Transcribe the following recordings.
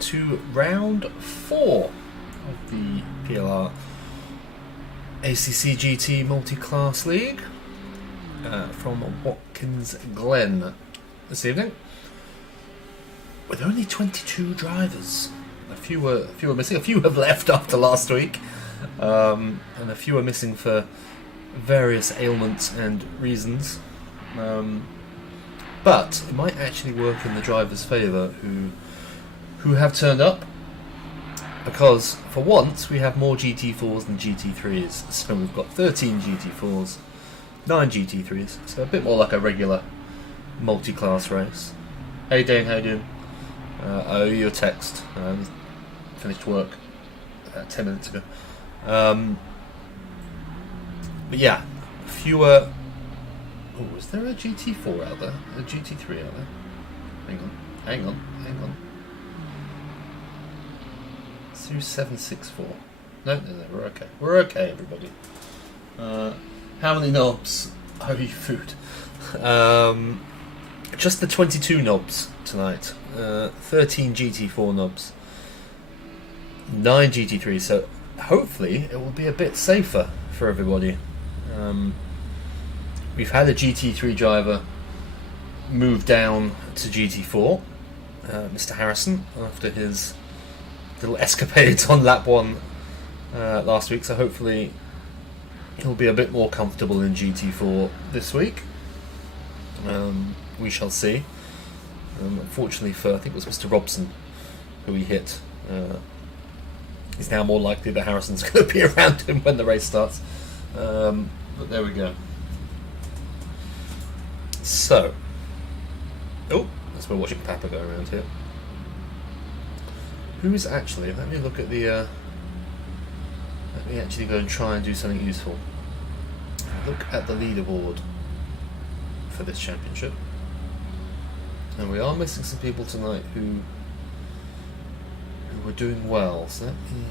to round 4 of the PLR ACC GT Multiclass League from Watkins Glen this evening, with only 22 drivers. A few were missing. A few have left after last week, and a few are missing for various ailments and reasons. But it might actually work in the drivers' favour who have turned up, because for once we have more GT4s than GT3s. So we've got 13 GT4s, 9 GT3s, so a bit more like a regular multi-class race. Hey Dane, how you doing? I owe you a text. Finished work 10 minutes ago. But yeah, fewer. Oh, is there a GT4 out there? A GT3 out there? Hang on. 0764. No, we're okay. We're okay, everybody. How many knobs owe you food? Just the 22 knobs tonight. 13 GT4 knobs. 9 GT3, so hopefully it will be a bit safer for everybody. We've had a GT3 driver move down to GT4, Mr. Harrison, after his little escapades on lap 1 last week, so hopefully he'll be a bit more comfortable in GT4 this week. We shall see. Unfortunately for, I think it was Mr. Robson who he hit, it's now more likely that Harrison's going to be around him when the race starts. But there we go. So, as we're watching Papa go around here. Who's actually, let me look at the, let me actually go and try and do something useful. Look at the leaderboard for this championship. And we are missing some people tonight who were doing well. So let me,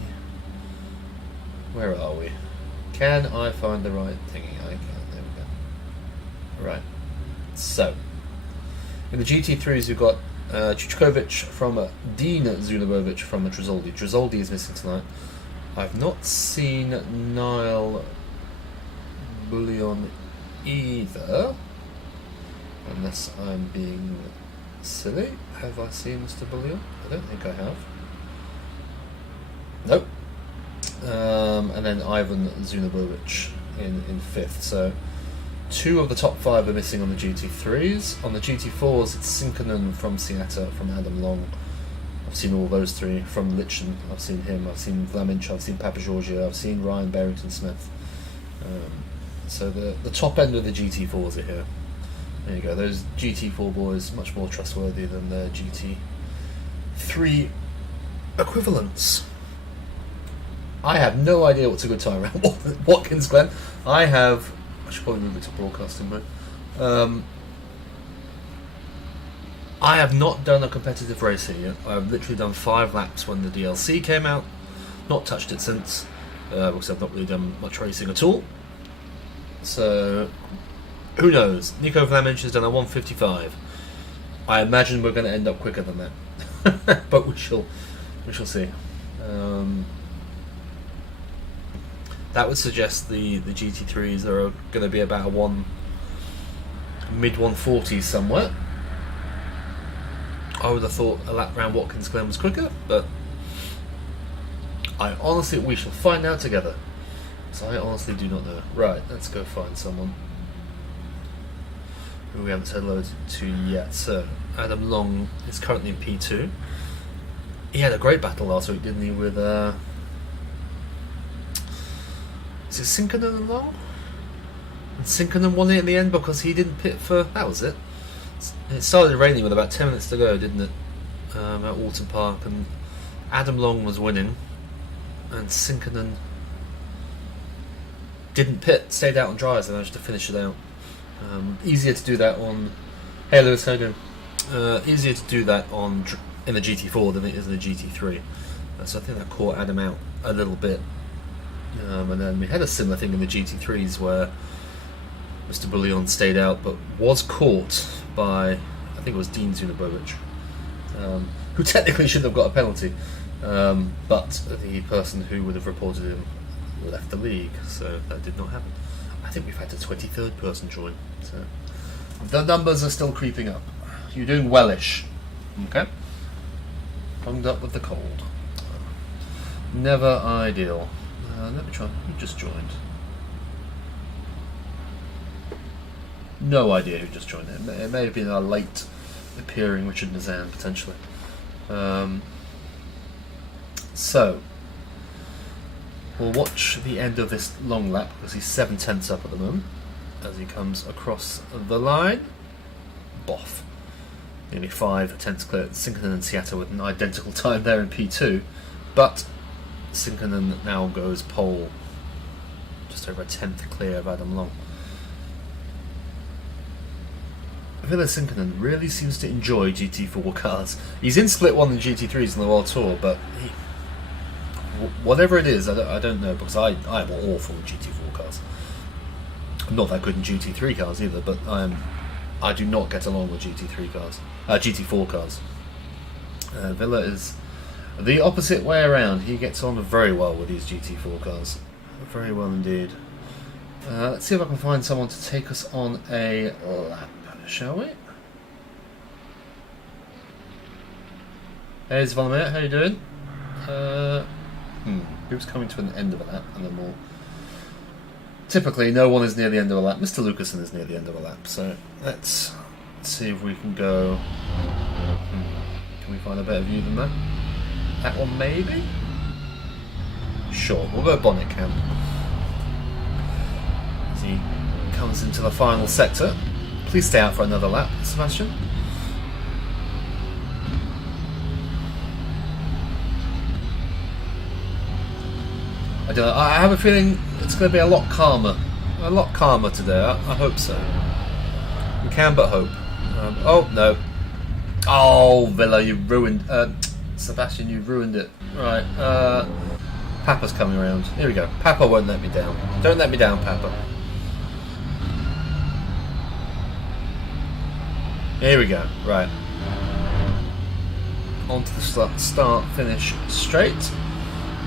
where are we? Can I find the right thingy? I can, there we go. Right. So, in the GT3s we've got Chuchkovic from Dean Zunobovic from the Trizoldi. Trizoldi is missing tonight. I've not seen Niall Bullion either, unless I'm being silly. Have I seen Mr. Bullion? I don't think I have. Nope. And then Ivan Zunobovic in 5th. So 2 of the top 5 are missing on the GT3s. On the GT4s, it's Sinkonen from Seattle, from Adam Long. I've seen all those 3. From Litchen, I've seen him. I've seen Vlaminch, I've seen Papa Giorgio, I've seen Ryan Barrington-Smith. So the top end of the GT4s are here. There you go. Those GT4 boys, much more trustworthy than the GT3 equivalents. I have no idea what's a good time around Watkins Glen. I should probably move it to broadcasting mode. I have not done a competitive race here yet. I've literally done 5 laps when the DLC came out. Not touched it since, because I've not really done much racing at all. So, who knows? Nico Vlaminch has done a 1:55. I imagine we're going to end up quicker than that, but we shall see. That would suggest the GT3s are going to be about a mid 140s somewhere. I would have thought a lap round Watkins Glen was quicker, but we shall find out together. So I honestly do not know. Right, let's go find someone who we haven't said hello to yet. So Adam Long is currently in P2. He had a great battle last week, didn't he, with is it Sinkonen and Long? And Sinkonen won it in the end because he didn't pit for... That was it. It started raining with about 10 minutes to go, didn't it? At Alton Park, and Adam Long was winning, and Sinkonen didn't pit, stayed out on dries and managed to finish it out. Easier to do that on... Hey Lewis, how you doing? Easier to do that in the GT4 than it is in the GT3. So I think that caught Adam out a little bit. And then we had a similar thing in the GT3s where Mr. Bullion stayed out but was caught by, I think it was Dean Zunobovic. who technically should have got a penalty, but the person who would have reported him left the league, so that did not happen. I think we've had a 23rd person join, so the numbers are still creeping up. You're doing wellish, okay? Hung up with the cold. Never ideal. Let me try. Who just joined? No idea who just joined. It may have been our late appearing Richard Nazan, potentially. So, we'll watch the end of this long lap because he's 7/10 up at the moment as he comes across the line. Boff. Nearly 5/10 clear. Sinkonen and Seattle with an identical time there in P2, but Sinkonen now goes pole, just over a 10th clear of Adam Long. Ville Sinkonen really seems to enjoy GT4 cars. He's in Split 1 and GT3s in the World Tour, but whatever it is, I don't know, because I am awful with GT4 cars. I'm not that good in GT3 cars either, but I do not get along with GT4 cars. Villa is the opposite way around. He gets on very well with these GT4 cars. Very well indeed. Let's see if I can find someone to take us on a lap, shall we? Hey Zvonimir, how you doing? Who's coming to an end of a lap and then more? Typically, no one is near the end of a lap. Mr. Lucasen is near the end of a lap, so let's see if we can go. Can we find a better view than that? That one, maybe? Sure, we'll go Bonnet Cam. As he comes into the final sector. Please stay out for another lap, Sebastian. I don't know, I have a feeling it's going to be a lot calmer today. I hope so. We can but hope. Oh no! Oh Villa, you ruined. Sebastian, you ruined it. Right. Papa's coming around. Here we go. Papa won't let me down. Don't let me down, Papa. Here we go. Right. On to the start, finish straight.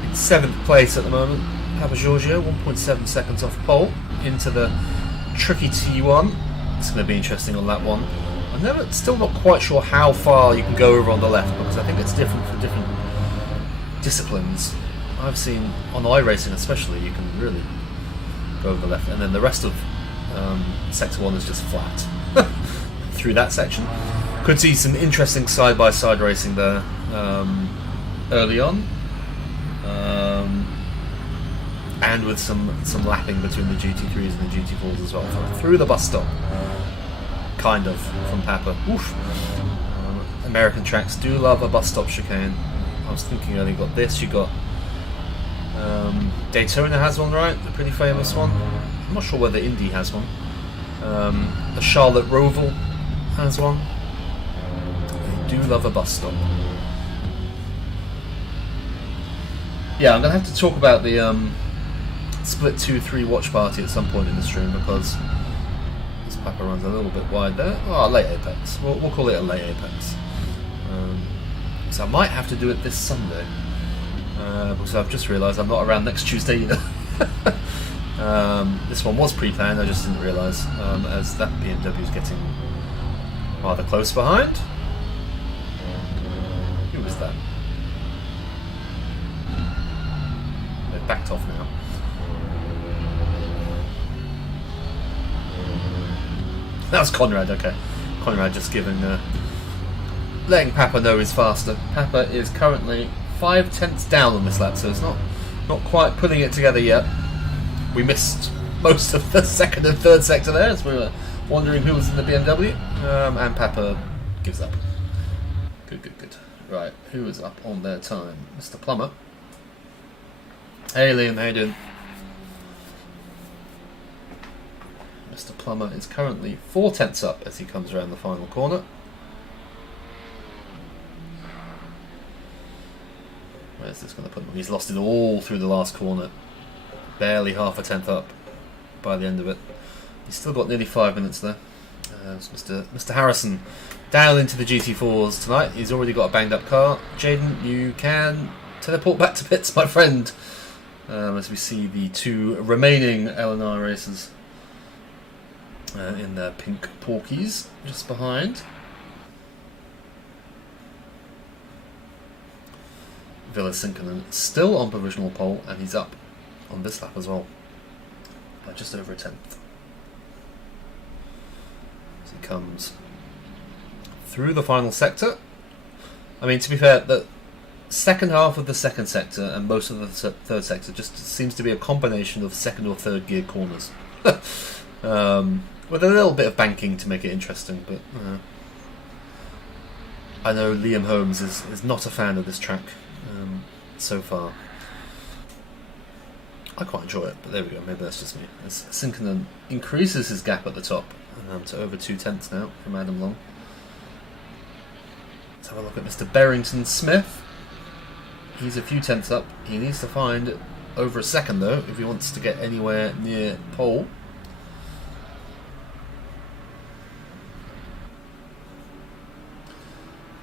In 7th place at the moment. Papa Giorgio, 1.7 seconds off pole into the tricky T1. It's going to be interesting on that one. I'm still not quite sure how far you can go over on the left because I think it's different for different disciplines. I've seen on iRacing especially you can really go over the left, and then the rest of Sector 1 is just flat through that section. Could see some interesting side-by-side racing there early on. And with some lapping between the GT3s and the GT4s as well. Through the bus stop. Kind of, from Papa. Oof. American tracks do love a bus stop chicane. I was thinking earlier, you got this, you got Daytona has one, right? The pretty famous one. I'm not sure whether Indy has one. The Charlotte Roval has one. They do love a bus stop. Yeah, I'm going to have to talk about the Split 2-3 watch party at some point in the stream because this Papa runs a little bit wide there. Oh, late apex. We'll call it a late apex. So I might have to do it this Sunday because I've just realised I'm not around next Tuesday either. This one was pre-planned, I just didn't realise as that BMW is getting rather close behind. Who was that? They've backed off now. That was Conrad, okay. Conrad just letting Papa know he's faster. Papa is currently 5/10 down on this lap, so it's not quite putting it together yet. We missed most of the second and third sector there as we were wondering who was in the BMW, and Papa gives up. Good. Right, who is up on their time? Mr. Plummer. Hey Liam, how you doing? Mr. Plummer is currently 4/10 up as he comes around the final corner. Where's this going to put him? He's lost it all through the last corner. Barely half a tenth up by the end of it. He's still got nearly 5 minutes there. Mr. Harrison down into the GT4s tonight. He's already got a banged up car. Jaden, you can teleport back to pits, my friend, as we see the 2 remaining LNR racers in their pink Porkies just behind. Villa Sinkonen still on provisional pole, and he's up on this lap as well by just over a tenth. As he comes through the final sector. I mean, to be fair, the second half of the second sector and most of the third sector just seems to be a combination of second or third gear corners. With a little bit of banking to make it interesting, but I know Liam Holmes is not a fan of this track so far. I quite enjoy it, but there we go, maybe that's just me. As Sinkonen increases his gap at the top to over 2 tenths now from Adam Long. Let's have a look at Mr. Barrington Smith. He's a few tenths up. He needs to find over a second though if he wants to get anywhere near pole.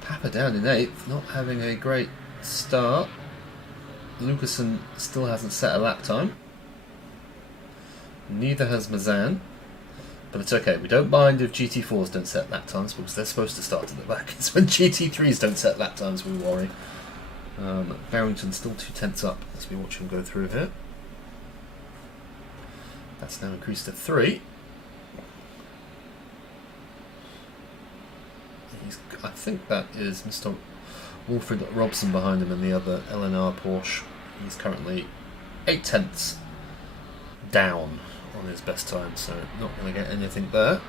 Papa down in 8th, not having a great start. Lucasen still hasn't set a lap time. Neither has Mazan. But it's okay, we don't mind if GT4s don't set lap times because they're supposed to start at the back. It's when GT3s don't set lap times we worry. Barrington still 2 tenths up as we watch him go through here. That's now increased to 3. I think that is Mr. Wilfred Robson behind him in the other LNR Porsche. He's currently 8 tenths down on his best time, so not going to get anything there.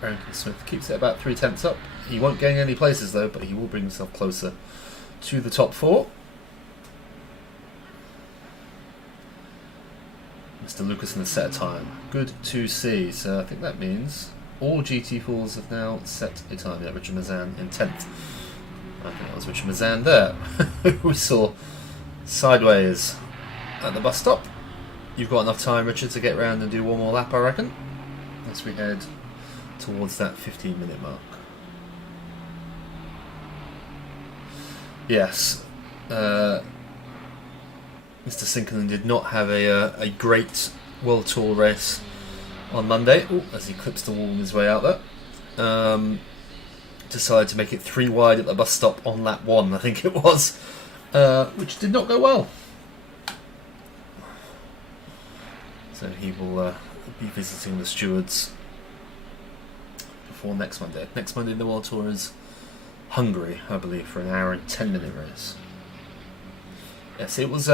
Barrington Smith keeps it about 3 tenths up. He won't gain any places though, but he will bring himself closer to the top 4. Mr. Lucasen has set a time. Good to see. So I think that means all GT4s have now set a time. Yeah, Richard Mazan in 10th. I think that was Richard Mazan there, who we saw sideways at the bus stop. You've got enough time, Richard, to get round and do one more lap, I reckon, as we head towards that 15-minute mark. Yes, Mr. Sinkonen did not have a great World Tour race on Monday. Ooh, as he clips the wall on his way out there. Decided to make it 3 wide at the bus stop on lap 1, I think it was, which did not go well. So he will be visiting the stewards before next Monday. Next Monday the World Tour is Hungary, I believe, for an hour and 10-minute race. Yes, it was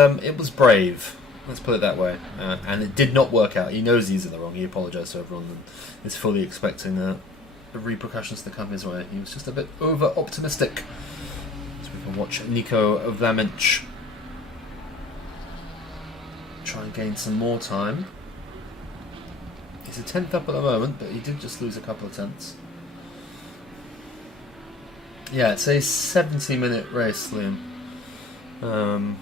brave. Let's put it that way. And it did not work out. He knows he's in the wrong. He apologised to everyone and is fully expecting the repercussions to come his way. He was just a bit over-optimistic. So we can watch Nico Vlaminch try and gain some more time. He's a 10th up at the moment, but he did just lose a couple of tenths. Yeah, it's a 70-minute race, Liam. I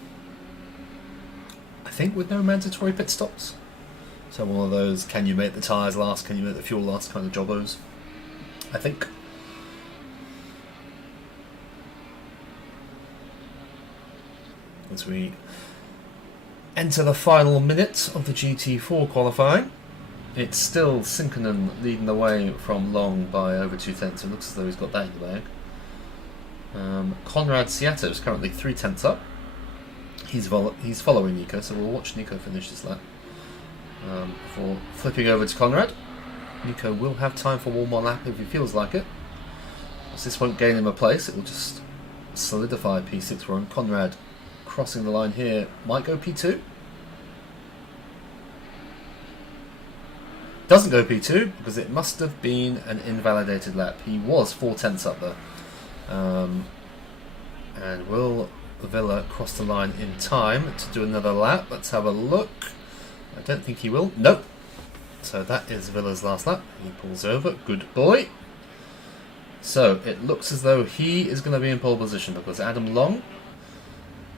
think with no mandatory pit stops. So one of those, can you make the tyres last, can you make the fuel last kind of jobbos, I think. As we enter the final minute of the GT4 qualifying, it's still Sinkonen leading the way from Long by over 2 tenths. It looks as though he's got that in the bag. Conrad Siato is currently 3 tenths up. He's following Nico, so we'll watch Nico finish this lap before flipping over to Conrad. Nico will have time for one more lap if he feels like it. As this won't gain him a place, it will just solidify P6 run. Conrad crossing the line here might go P2. Doesn't go P2 because it must have been an invalidated lap. He was 4 tenths up there. And will Villa cross the line in time to do another lap? Let's have a look. I don't think he will. Nope. So that is Villa's last lap. He pulls over. Good boy. So it looks as though he is going to be in pole position because Adam Long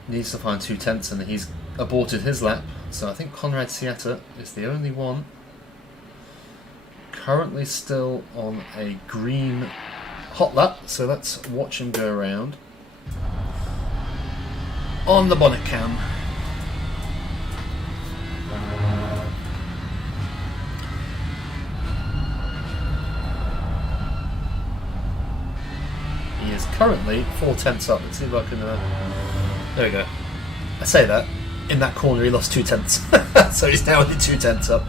needs to find 2 tenths and he's aborted his lap. So I think Conrad Siata is the only one currently still on a green hot lap, so let's watch him go around on the bonnet cam. He is currently 4/10 up. Let's see if I can. There we go. I say that. In that corner, he lost 2/10, so he's now only 2/10 up.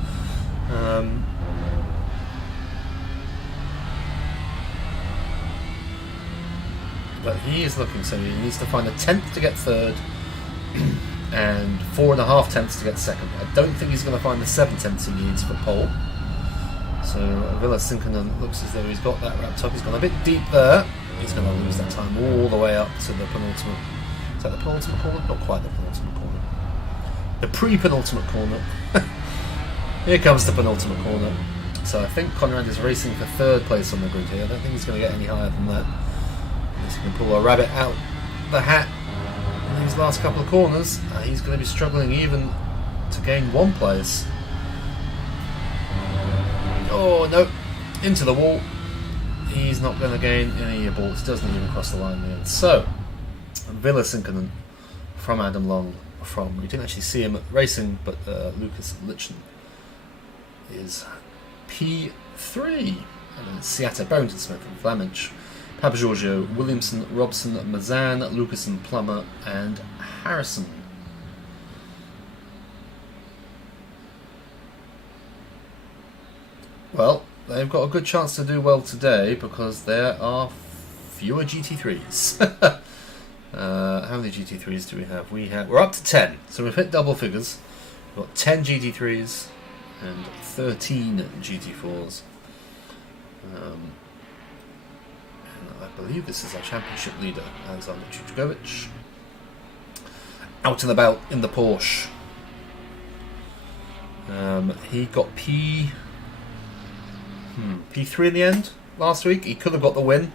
But he is looking, so he needs to find a 10th to get third, and 4.5 tenths to get second. I don't think he's going to find the 7 tenths he needs for pole. So Villa Sinkonen looks as though he's got that wrapped up. He's gone a bit deep there. He's going to lose that time all the way up to the penultimate. Is that the penultimate corner? Not quite the penultimate corner. The pre-penultimate corner. Here comes the penultimate corner. So I think Conrad is racing for third place on the grid here. I don't think he's going to get any higher than that. He's going to pull a rabbit out the hat in these last couple of corners. He's going to be struggling even to gain 1 place. Oh no, into the wall. He's not going to gain any aborts. Doesn't even cross the line in the end. So, Villa Sinkonen from Adam Long. We didn't actually see him racing, but Lucas Lichten is P3. And then Seatter, Barrington Smith and Flamage, Papa Giorgio, Williamson, Robson, Mazan, Lucasen, Plummer and Harrison. Well, they've got a good chance to do well today because there are fewer GT3s. How many GT3s do we have? We're up to 10, so we've hit double figures. We've got 10 GT3s and 13 GT4s. And I believe this is our championship leader, Alexander Chuchkovic. Out and about in the Porsche. He got P3 in the end last week. He could have got the win.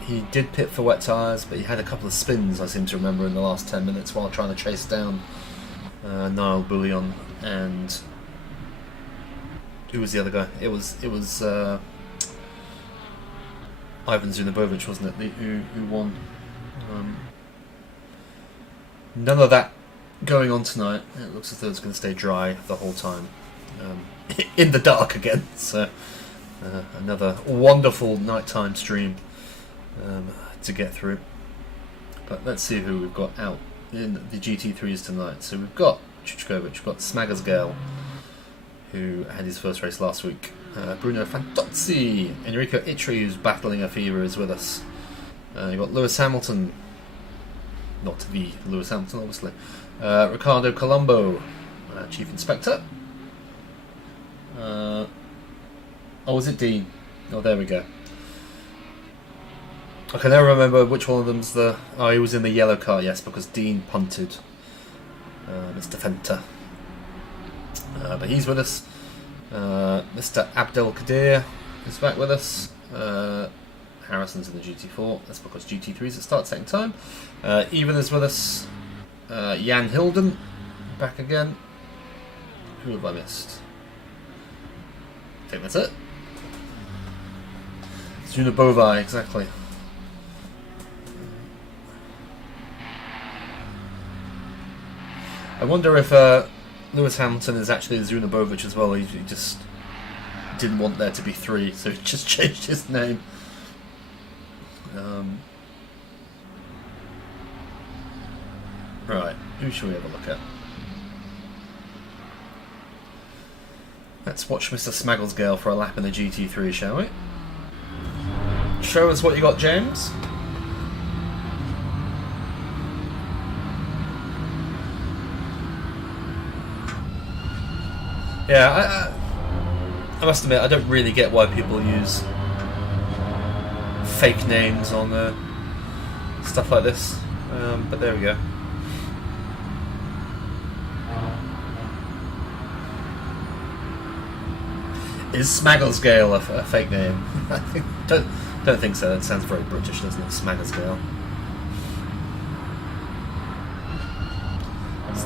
He did pit for wet tyres, but he had a couple of spins, I seem to remember, in the last 10 minutes while trying to chase down Niall Bullion and who was the other guy? It was Ivan Zunabovic, wasn't it? Who won? None of that going on tonight. It looks as though it's going to stay dry the whole time. In the dark again. So another wonderful nighttime stream to get through. But let's see who we've got out in the GT3s tonight. So we've got Chuchkovic, we've got Smagersgale, who had his first race last week. Bruno Fantozzi, Enrico Itri, who's battling a fever, is with us. You've got Lewis Hamilton, not the Lewis Hamilton, obviously. Ricardo Colombo, Chief Inspector. Was it Dean? Oh, there we go. I can never remember which one of them's the... Oh, he was in the yellow car, yes, because Dean punted Mr. Fenter. But he's with us. Mr. Abdel Kadir is back with us. Harrison's in the GT4. That's because GT3's at start second time. Even is with us. Jan Hilden back again. Who have I missed? I think that's it. Zuna Bovai, exactly. I wonder if Lewis Hamilton is actually Zunabovic as well. He just didn't want there to be 3, so he just changed his name. Right, who should we have a look at? Let's watch Mr. Smagglesgale for a lap in the GT3, shall we? Show us what you got, James. Yeah, I must admit, I don't really get why people use fake names on stuff like this, but there we go. Is Smagglesgale a fake name? Don't think so. That sounds very British, doesn't it? Smagglesgale.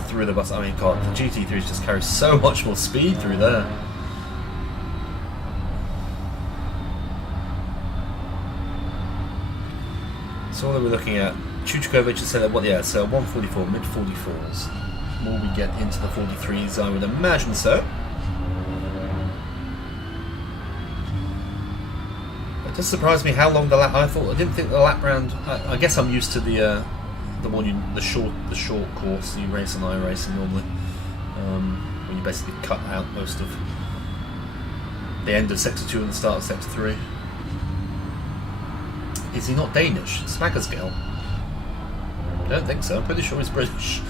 Through the bus. I mean, God, the GT3s just carry so much more speed through there. So what are we looking at? Chuchkovic has said that, well, yeah, so 144, mid 44s. Will we get into the 43s? I would imagine so. It does surprise me how long the lap. I didn't think the lap round. I guess I'm used to the short course you race and I racing normally, when you basically cut out most of the end of sector 2 and the start of sector 3. Is he not Danish? Smackersgale? I don't think so. I'm pretty sure he's British.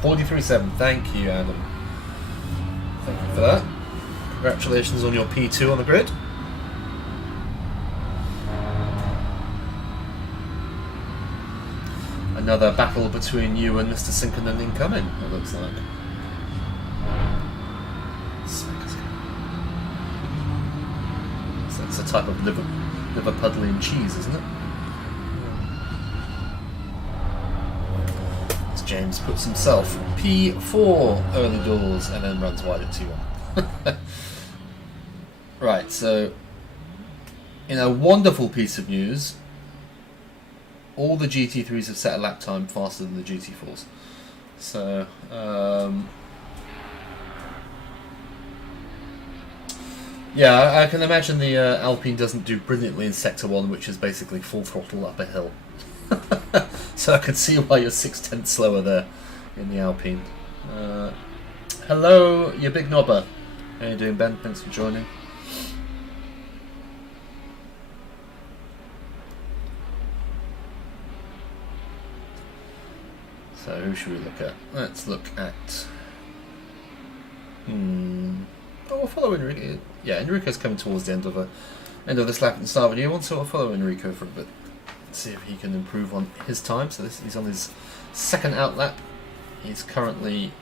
43.7. Thank you, Adam. Thank you for that. Congratulations on your P2 on the grid. Another battle between you and Mr. Sinkonen incoming, it looks like. So that's a type of Liverpudlian cheese, isn't it? As James puts himself P4 early doors and then runs wide at T1. Right, so in a wonderful piece of news, all the GT3s have set a lap time faster than the GT4s. So, yeah, I can imagine the Alpine doesn't do brilliantly in Sector 1, which is basically full throttle up a hill. So I can see why you're 6/10 slower there in the Alpine. Hello, you big knobber. How you doing, Ben? Thanks for joining. So who should we look at? Let's look at... Oh, we'll follow Enrico. Yeah, Enrico's coming towards the end of this lap at the start of the new one, so we'll follow Enrico for a bit. See if he can improve on his time. So he's on his second out lap. He's currently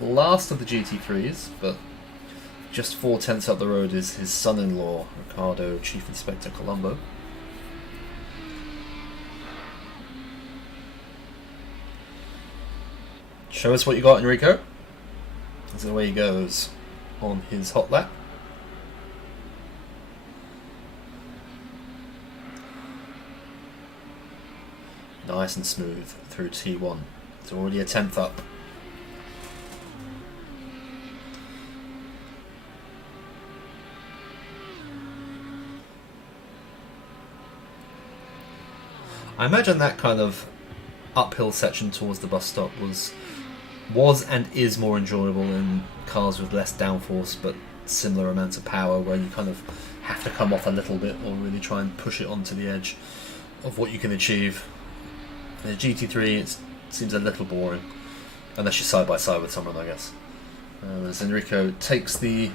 last of the GT3s, but just 4/10 up the road is his son-in-law, Ricardo, Chief Inspector Colombo. Show us what you got, Enrico. As away he goes on his hot lap. Nice and smooth through T1. It's already a 10th up. I imagine that kind of uphill section towards the bus stop was and is more enjoyable in cars with less downforce but similar amounts of power, where you kind of have to come off a little bit or really try and push it onto the edge of what you can achieve. In a GT3 it seems a little boring, unless you're side by side with someone, I guess. As Enrico takes the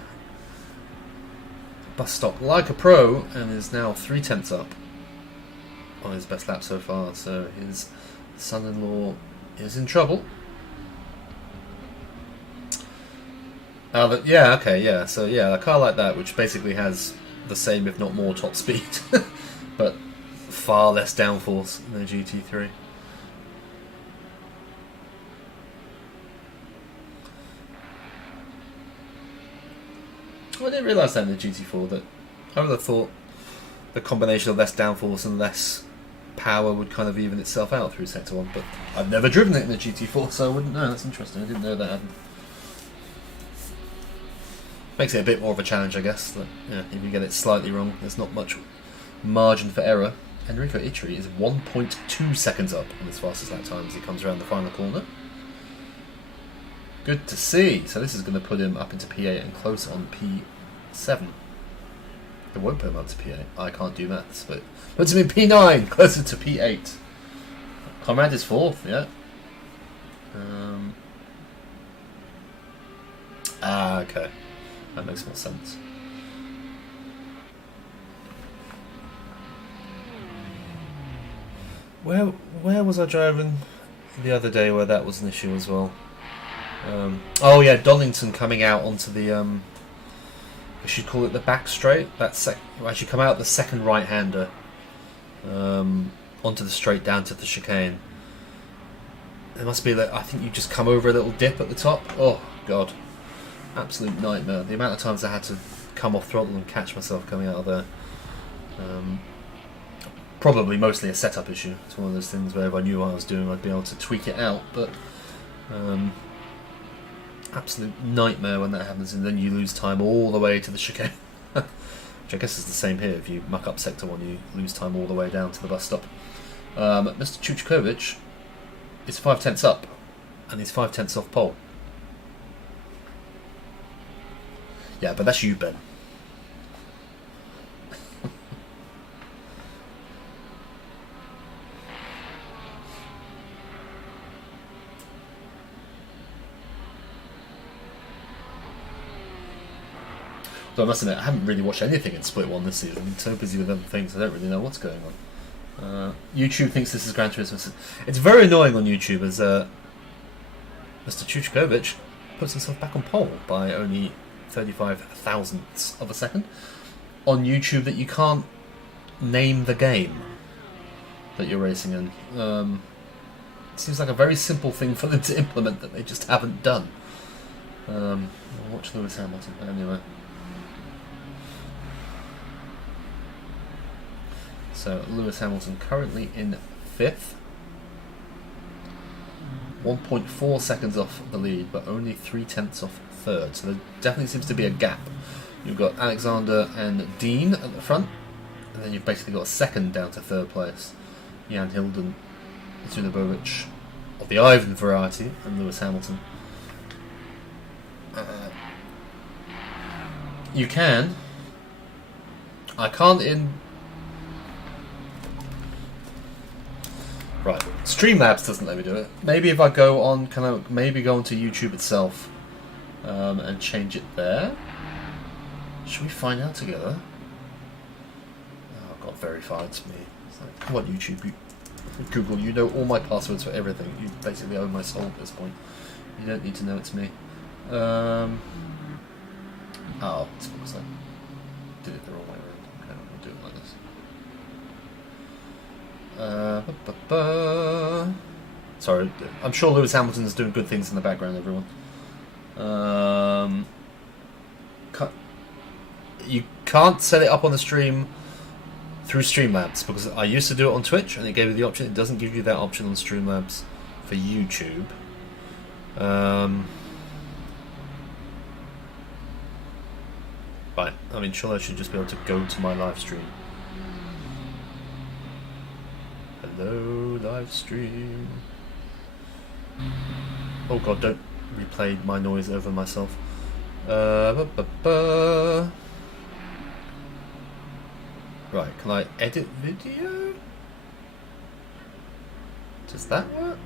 bus stop like a pro and is now 3/10 up on his best lap so far, so his son-in-law is in trouble. Yeah, okay, yeah. So yeah, a car like that, which basically has the same, if not more, top speed, but far less downforce than a GT3. Well, I didn't realise that in the GT4, that I would have thought the combination of less downforce and less power would kind of even itself out through Sector 1, but I've never driven it in the GT4, so I wouldn't know. That's interesting. I didn't know that happened. Makes it a bit more of a challenge, I guess. That, yeah, if you get it slightly wrong, there's not much margin for error. Enrico Itri is 1.2 seconds up on his fastest lap time as he comes around the final corner. Good to see. So this is going to put him up into P8 and close on P7. It won't put him up to P8. I can't do maths, but puts him in P9, closer to P8. Conrad is 4th, yeah. Okay. That makes more sense. Where was I driving the other day where that was an issue as well? Oh yeah, Donington coming out onto the I should call it the back straight. Actually come out the second right-hander onto the straight down to the chicane. It must be that I think you just come over a little dip at the top. Oh god. Absolute nightmare. The amount of times I had to come off throttle and catch myself coming out of there. Probably mostly a setup issue. It's one of those things where if I knew what I was doing, I'd be able to tweak it out. But absolute nightmare when that happens, and then you lose time all the way to the chicane. Which I guess is the same here. If you muck up sector 1, you lose time all the way down to the bus stop. Mr. Chuchkovic is 5/10 up, and he's 5/10 off pole. Yeah, but that's you, Ben. So I must admit, I haven't really watched anything in Split 1 this season. I'm so busy with other things, I don't really know what's going on. YouTube thinks this is Gran Turismo. It's very annoying on YouTube as Mr. Chuchkovic puts himself back on pole by only 35 thousandths of a second on YouTube that you can't name the game that you're racing in. It seems like a very simple thing for them to implement that they just haven't done. I'll watch Lewis Hamilton anyway. So Lewis Hamilton currently in 5th. 1.4 seconds off the lead, but only 3/10 off 3rd. So there definitely seems to be a gap. You've got Alexander and Dean at the front, and then you've basically got a second down to 3rd place. Jan Hilden, Zunobovic of the Ivan variety, and Lewis Hamilton. You can. I can't in. Right, Streamlabs doesn't let me do it. Maybe if I go on, can I maybe go onto YouTube itself and change it there? Should we find out together? Oh, I got verified to me. It's like, come on, YouTube, Google, you know all my passwords for everything. You basically own my soul at this point. You don't need to know it's me. Oh, it's because I did it the wrong way around. Okay, I'll do it like this. Sorry, I'm sure Lewis Hamilton's doing good things in the background, everyone. You can't set it up on the stream through Streamlabs, because I used to do it on Twitch and it gave you the option. It doesn't give you that option on Streamlabs for YouTube. Right, I mean, surely I should just be able to go to my live stream. Hello, live stream. Oh god, don't replay my noise over myself. Right, can I edit video? Does that work?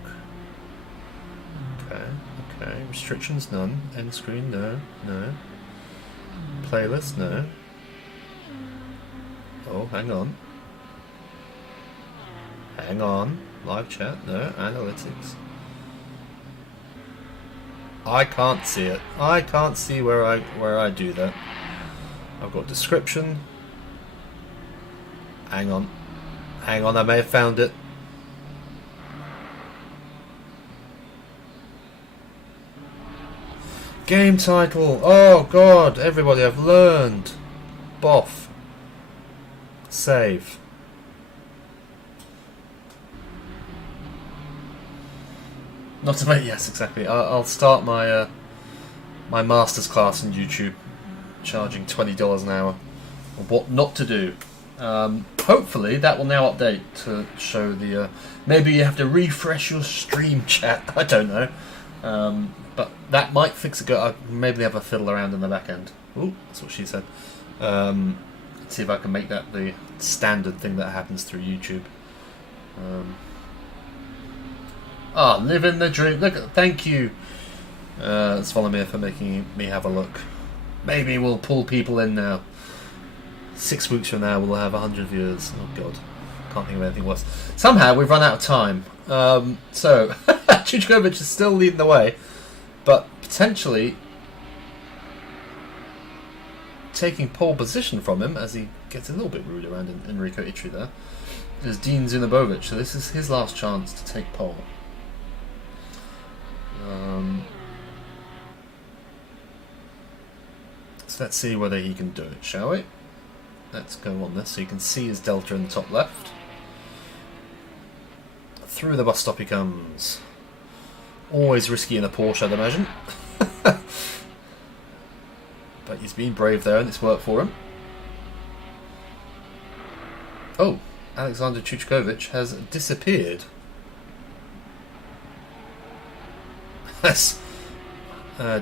Okay. Restrictions, none. End screen, no. Playlist, no. Oh, hang on. Live chat, no. Analytics. I can't see it. I can't see where I do that. I've got description. Hang on, I may have found it. Game title. Oh god, everybody, I've learned. Boff. Save. Not to make, yes, exactly. I'll start my my master's class on YouTube, charging $20 an hour on what not to do. Hopefully that will now update to show the. Maybe you have to refresh your stream chat. I don't know, but that might fix it. Maybe they have a fiddle around in the back end. Ooh, that's what she said. Let's see if I can make that the standard thing that happens through YouTube. Living the dream. Look, thank you, Svolimir, for making me have a look. Maybe we'll pull people in now. 6 weeks from now, we'll have 100 viewers. Oh god, can't think of anything worse. Somehow we've run out of time. So Chuchkovic is still leading the way, but potentially taking pole position from him as he gets a little bit rude around Enrico Itri there. Is Dean Zunobovic. So this is his last chance to take pole. So let's see whether he can do it, shall we? Let's go on this so you can see his delta in the top left. Through the bus stop he comes. Always risky in a Porsche, I'd imagine. But he's been brave there and it's worked for him. Oh, Alexander Chuchkovic has disappeared. Yes.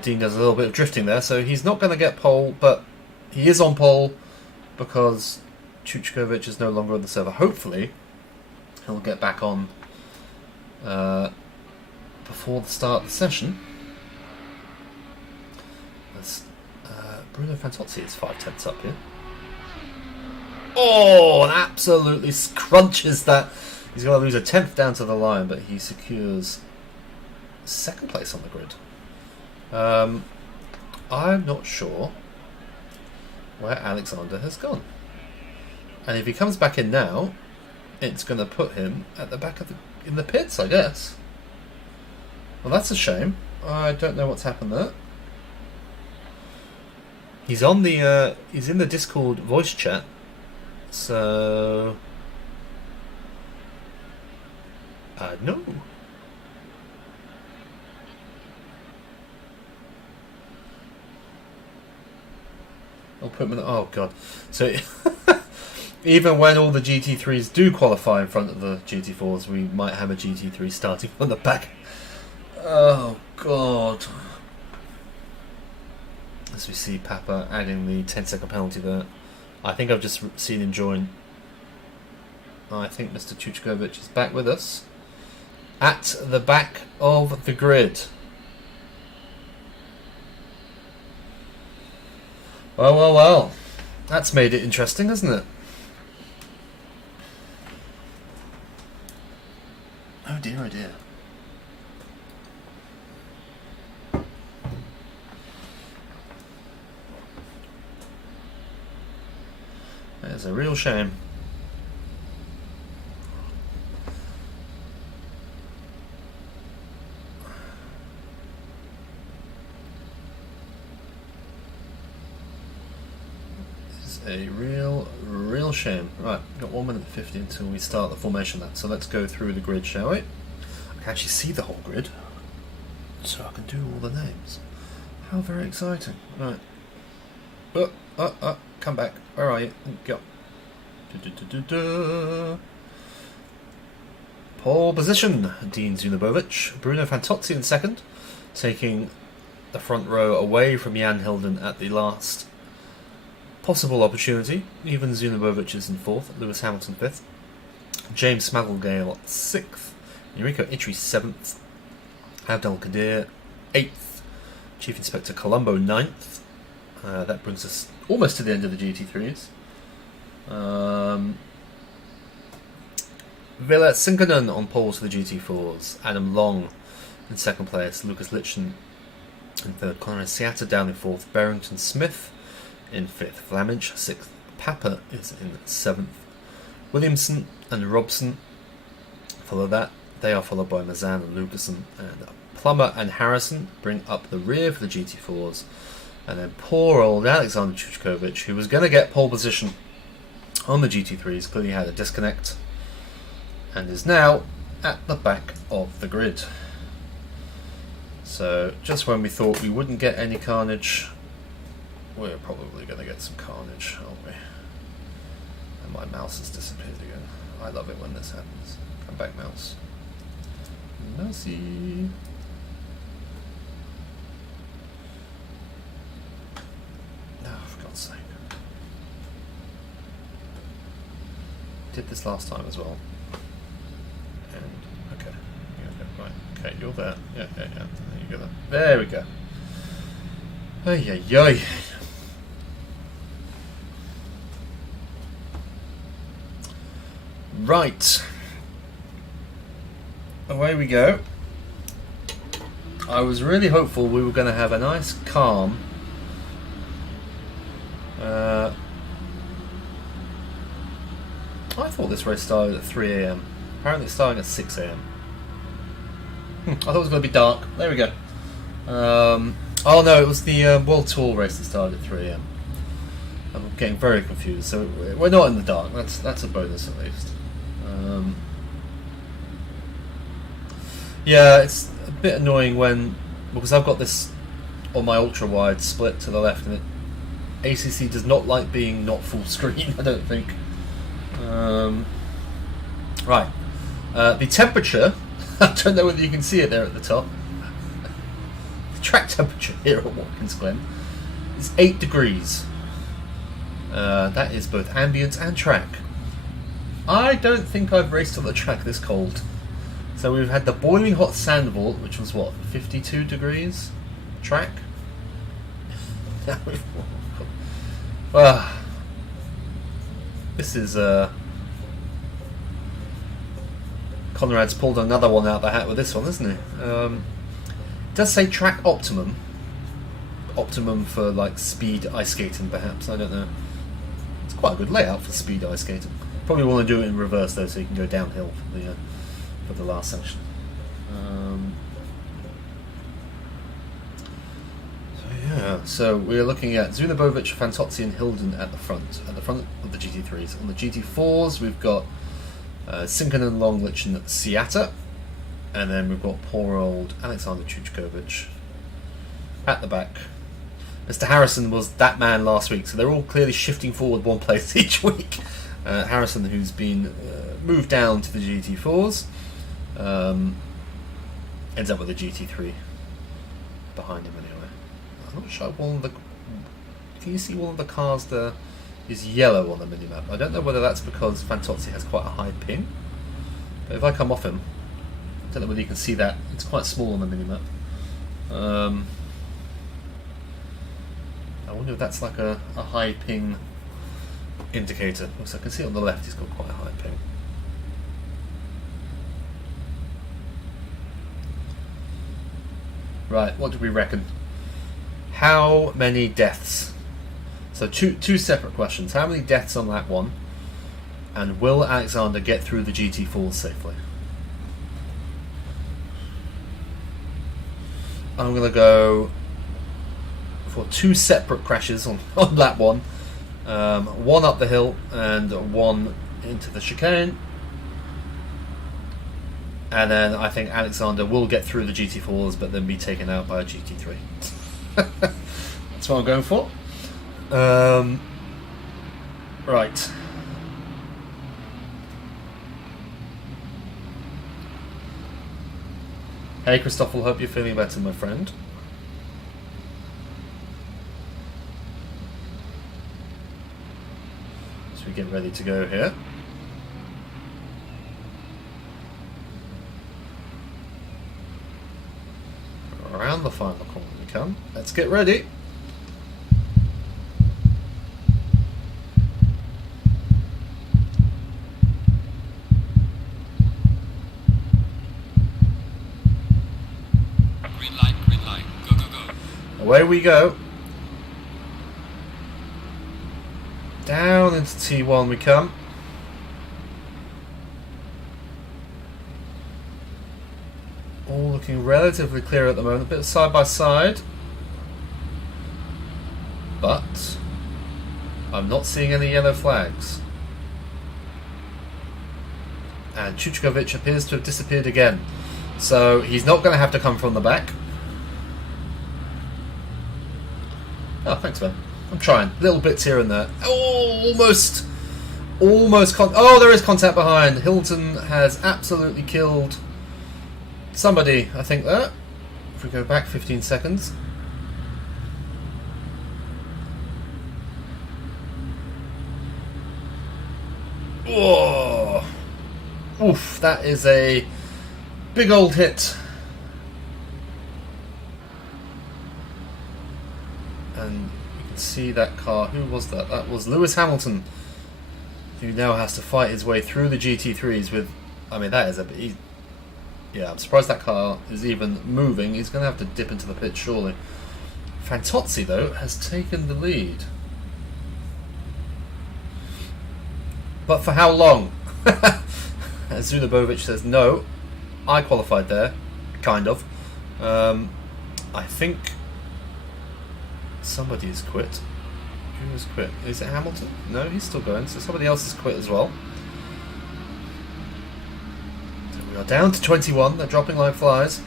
Dean does a little bit of drifting there, so he's not going to get pole, but he is on pole because Chuchkovic is no longer on the server. Hopefully, he'll get back on before the start of the session. Bruno Fantozzi is 5/10 up here. Oh, and absolutely crunches that. He's going to lose a 10th down to the line, but he secures second place on the grid. I'm not sure where Alexander has gone. And if he comes back in now, it's going to put him at the back of in the pits, I guess. Well, that's a shame. I don't know what's happened there. He's on the he's in the Discord voice chat, so no. I'll put him in. Oh god! So even when all the GT3s do qualify in front of the GT4s, we might have a GT3 starting on the back. Oh god! As we see Papa adding the 10-second penalty there. I think I've just seen him join. I think Mr. Chuchkovic is back with us. At the back of the grid. Well, well, well. That's made it interesting, hasn't it? Oh dear, oh dear. It's a real shame. It's a real shame. Right, got 1 minute 50 until we start the formation lap. So let's go through the grid, shall we? I can actually see the whole grid, so I can do all the names. How very exciting! Right. Come back. Where are you? Go. Pole position. Dean Zunabovic. Bruno Fantozzi in second, taking the front row away from Jan Hilden at the last possible opportunity. Even Zunabovic is in fourth. Lewis Hamilton fifth. James Smagglegale sixth. Enrico Itri seventh. Abdel Kadir eighth. Chief Inspector Colombo ninth. That brings us almost to the end of the GT3s. Villa Sinkonen on pole to the GT4s. Adam Long in second place. Lucas Litchen in third. Conor Siata down in fourth. Barrington Smith in fifth. Flamage sixth. Papa is in seventh. Williamson and Robson follow that. They are followed by Mazan and Lucasen. And Plummer and Harrison bring up the rear for the GT4s. And then poor old Alexander Chuchkovic, who was going to get pole position on the GT3s, clearly had a disconnect and is now at the back of the grid. So just when we thought we wouldn't get any carnage, we're probably going to get some carnage, aren't we? And my mouse has disappeared again. I love it when this happens. Come back, mouse. Mousey. Did this last time as well. And okay, right. Okay, you're there. Yeah. There you go. There we go. Ay ay ay. Right. Away we go. I was really hopeful we were going to have a nice, calm. I thought this race started at 3 AM. Apparently it's starting at 6 AM. I thought it was going to be dark. There we go. Oh no, it was the World Tour race that started at 3 AM. I'm getting very confused. So we're not in the dark. That's a bonus at least. Yeah, it's a bit annoying because I've got this on my ultra wide split to the left, and ACC does not like being not full screen. I don't think. Right, the temperature. I don't know whether you can see it there at the top. The track temperature here at Watkins Glen is 8 degrees. That is both ambient and track. I don't think I've raced on the track this cold. So we've had the boiling hot sand vault, which was what, 52 degrees track? This is Conrad's pulled another one out of the hat with this one, isn't he? It does say track optimum. Optimum for like speed ice skating, perhaps. I don't know. It's quite a good layout for speed ice skating. Probably want to do it in reverse though, so you can go downhill for the last section. So we're looking at Zunabovic, Fantozzi and Hilden at the front of the GT3s. On the GT4s we've got Sinkonen, Longlich and Siata, and then we've got poor old Alexander Chuchkovic at the back. Mr. Harrison was that man last week, so they're all clearly shifting forward one place each week. Harrison, who's been moved down to the GT4s, ends up with a GT3 behind him anyway. I'm not sure can you see one of the cars there is yellow on the minimap? I don't know whether that's because Fantozzi has quite a high ping, but if I come off him, I don't know whether you can see that. It's quite small on the minimap. I wonder if that's like a high ping indicator. So I can see on the left he's got quite a high ping. Right, what do we reckon? How many deaths? So two separate questions. How many deaths on lap 1? And will Alexander get through the GT4 safely? I'm going to go for 2 separate crashes on lap 1. One up the hill and one into the chicane. And then I think Alexander will get through the GT4s but then be taken out by a GT3. That's what I'm going for. Right. Hey Christoffel, hope you're feeling better, my friend. So we get ready to go here. Around the final corner we come. Let's get ready. Green light, go, go, go. Away we go. Down into T1 we come. All looking relatively clear at the moment, a bit side by side, but I'm not seeing any yellow flags. And Chuchkovic appears to have disappeared again, so he's not going to have to come from the back. Oh, thanks, man. I'm trying. Little bits here and there. Oh, almost. Oh, there is contact behind. Hilton has absolutely killed somebody, I think, there. If we go back 15 seconds. Whoa! Oof, that is a big old hit. And you can see that car. Who was that? That was Lewis Hamilton, who now has to fight his way through the GT3s with... I mean, that is a... Yeah, I'm surprised that car is even moving. He's going to have to dip into the pit, surely. Fantozzi, though, has taken the lead. But for how long? As Zunabovic says, no. I qualified there. Kind of. I think Somebody has quit. Who has quit? Is it Hamilton? No, he's still going, so somebody else has quit as well. So we are down to 21, they're dropping like flies.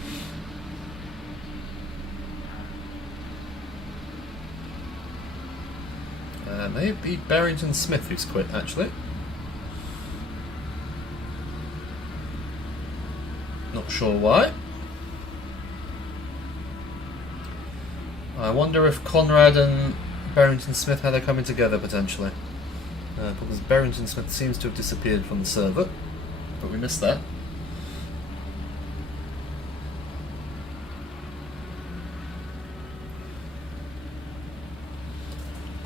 Maybe Barrington Smith who's quit, actually. Not sure why. I wonder if Conrad and Barrington Smith, how they're coming together potentially. Because Barrington Smith seems to have disappeared from the server, but we missed that.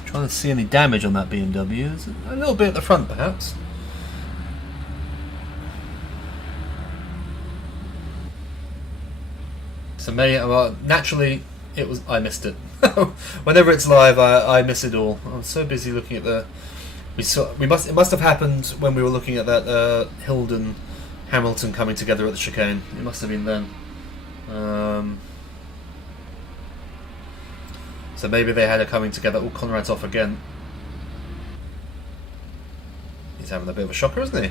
Trying to see any damage on that BMW. There's a little bit at the front, perhaps. So naturally, I missed it. Whenever it's live, I miss it all. I was so busy looking at the. It must have happened when we were looking at that Hilden Hamilton coming together at the chicane. It must have been then. So maybe they had a coming together. Oh, Conrad's off again. He's having a bit of a shocker, isn't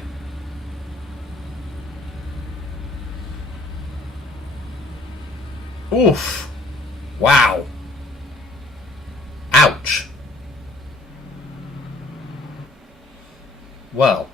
he? Oof! Wow! Ouch! Well.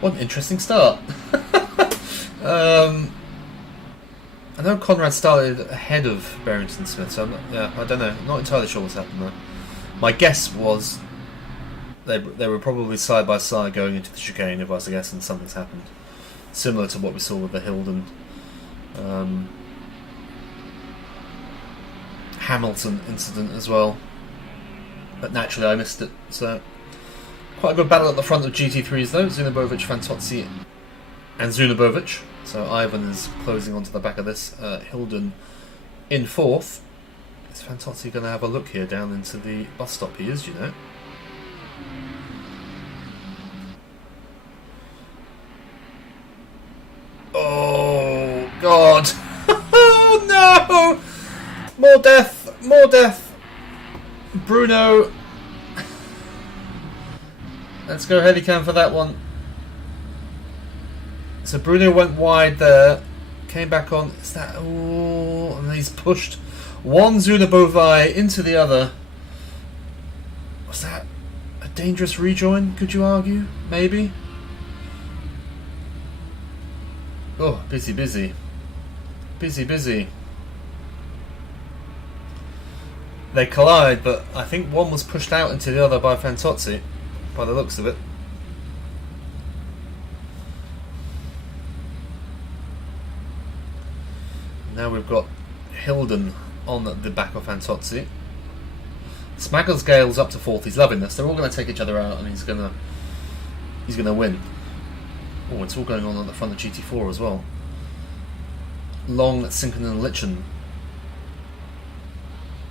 What an interesting start. I know Conrad started ahead of Barrington Smith, so I don't know. I'm not entirely sure what's happened there. My guess was they were probably side by side going into the chicane, if I was to guess, and something's happened. Similar to what we saw with the Hilden Hamilton incident as well. But naturally I missed it, so... Quite a good battle at the front of GT3s though. Zunobovic, Fantozzi and Zunobovic. So Ivan is closing onto the back of this. Hilden in fourth. Is Fantozzi going to have a look here down into the bus stop? He is, you know. Oh, God. Oh, no. More death. More death. Bruno. Let's go Helicam for that one. So Bruno went wide there, came back on. Is that? Oh, and he's pushed one Zunobovi into the other. Was that a dangerous rejoin? Could you argue? Maybe. Oh, busy, busy, busy, busy. They collide, but I think one was pushed out into the other by Fantozzi. By the looks of it. Now we've got Hilden on the back of Fantozzi. Smagglesgale's up to fourth. He's loving this. They're all going to take each other out, and he's going to win. Oh, it's all going on at the front of GT4 as well. Long, Sinken and Litchen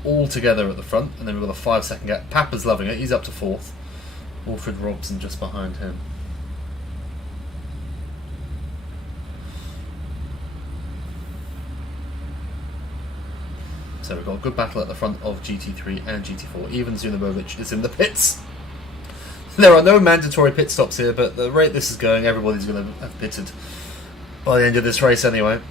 all together at the front, and then we've got a 5-second gap. Papa's loving it. He's up to fourth. Alfred Robson just behind him. So we've got a good battle at the front of GT3 and GT4. Even Zunobovic is in the pits. There are no mandatory pit stops here, but the rate this is going, everybody's going to have pitted by the end of this race anyway.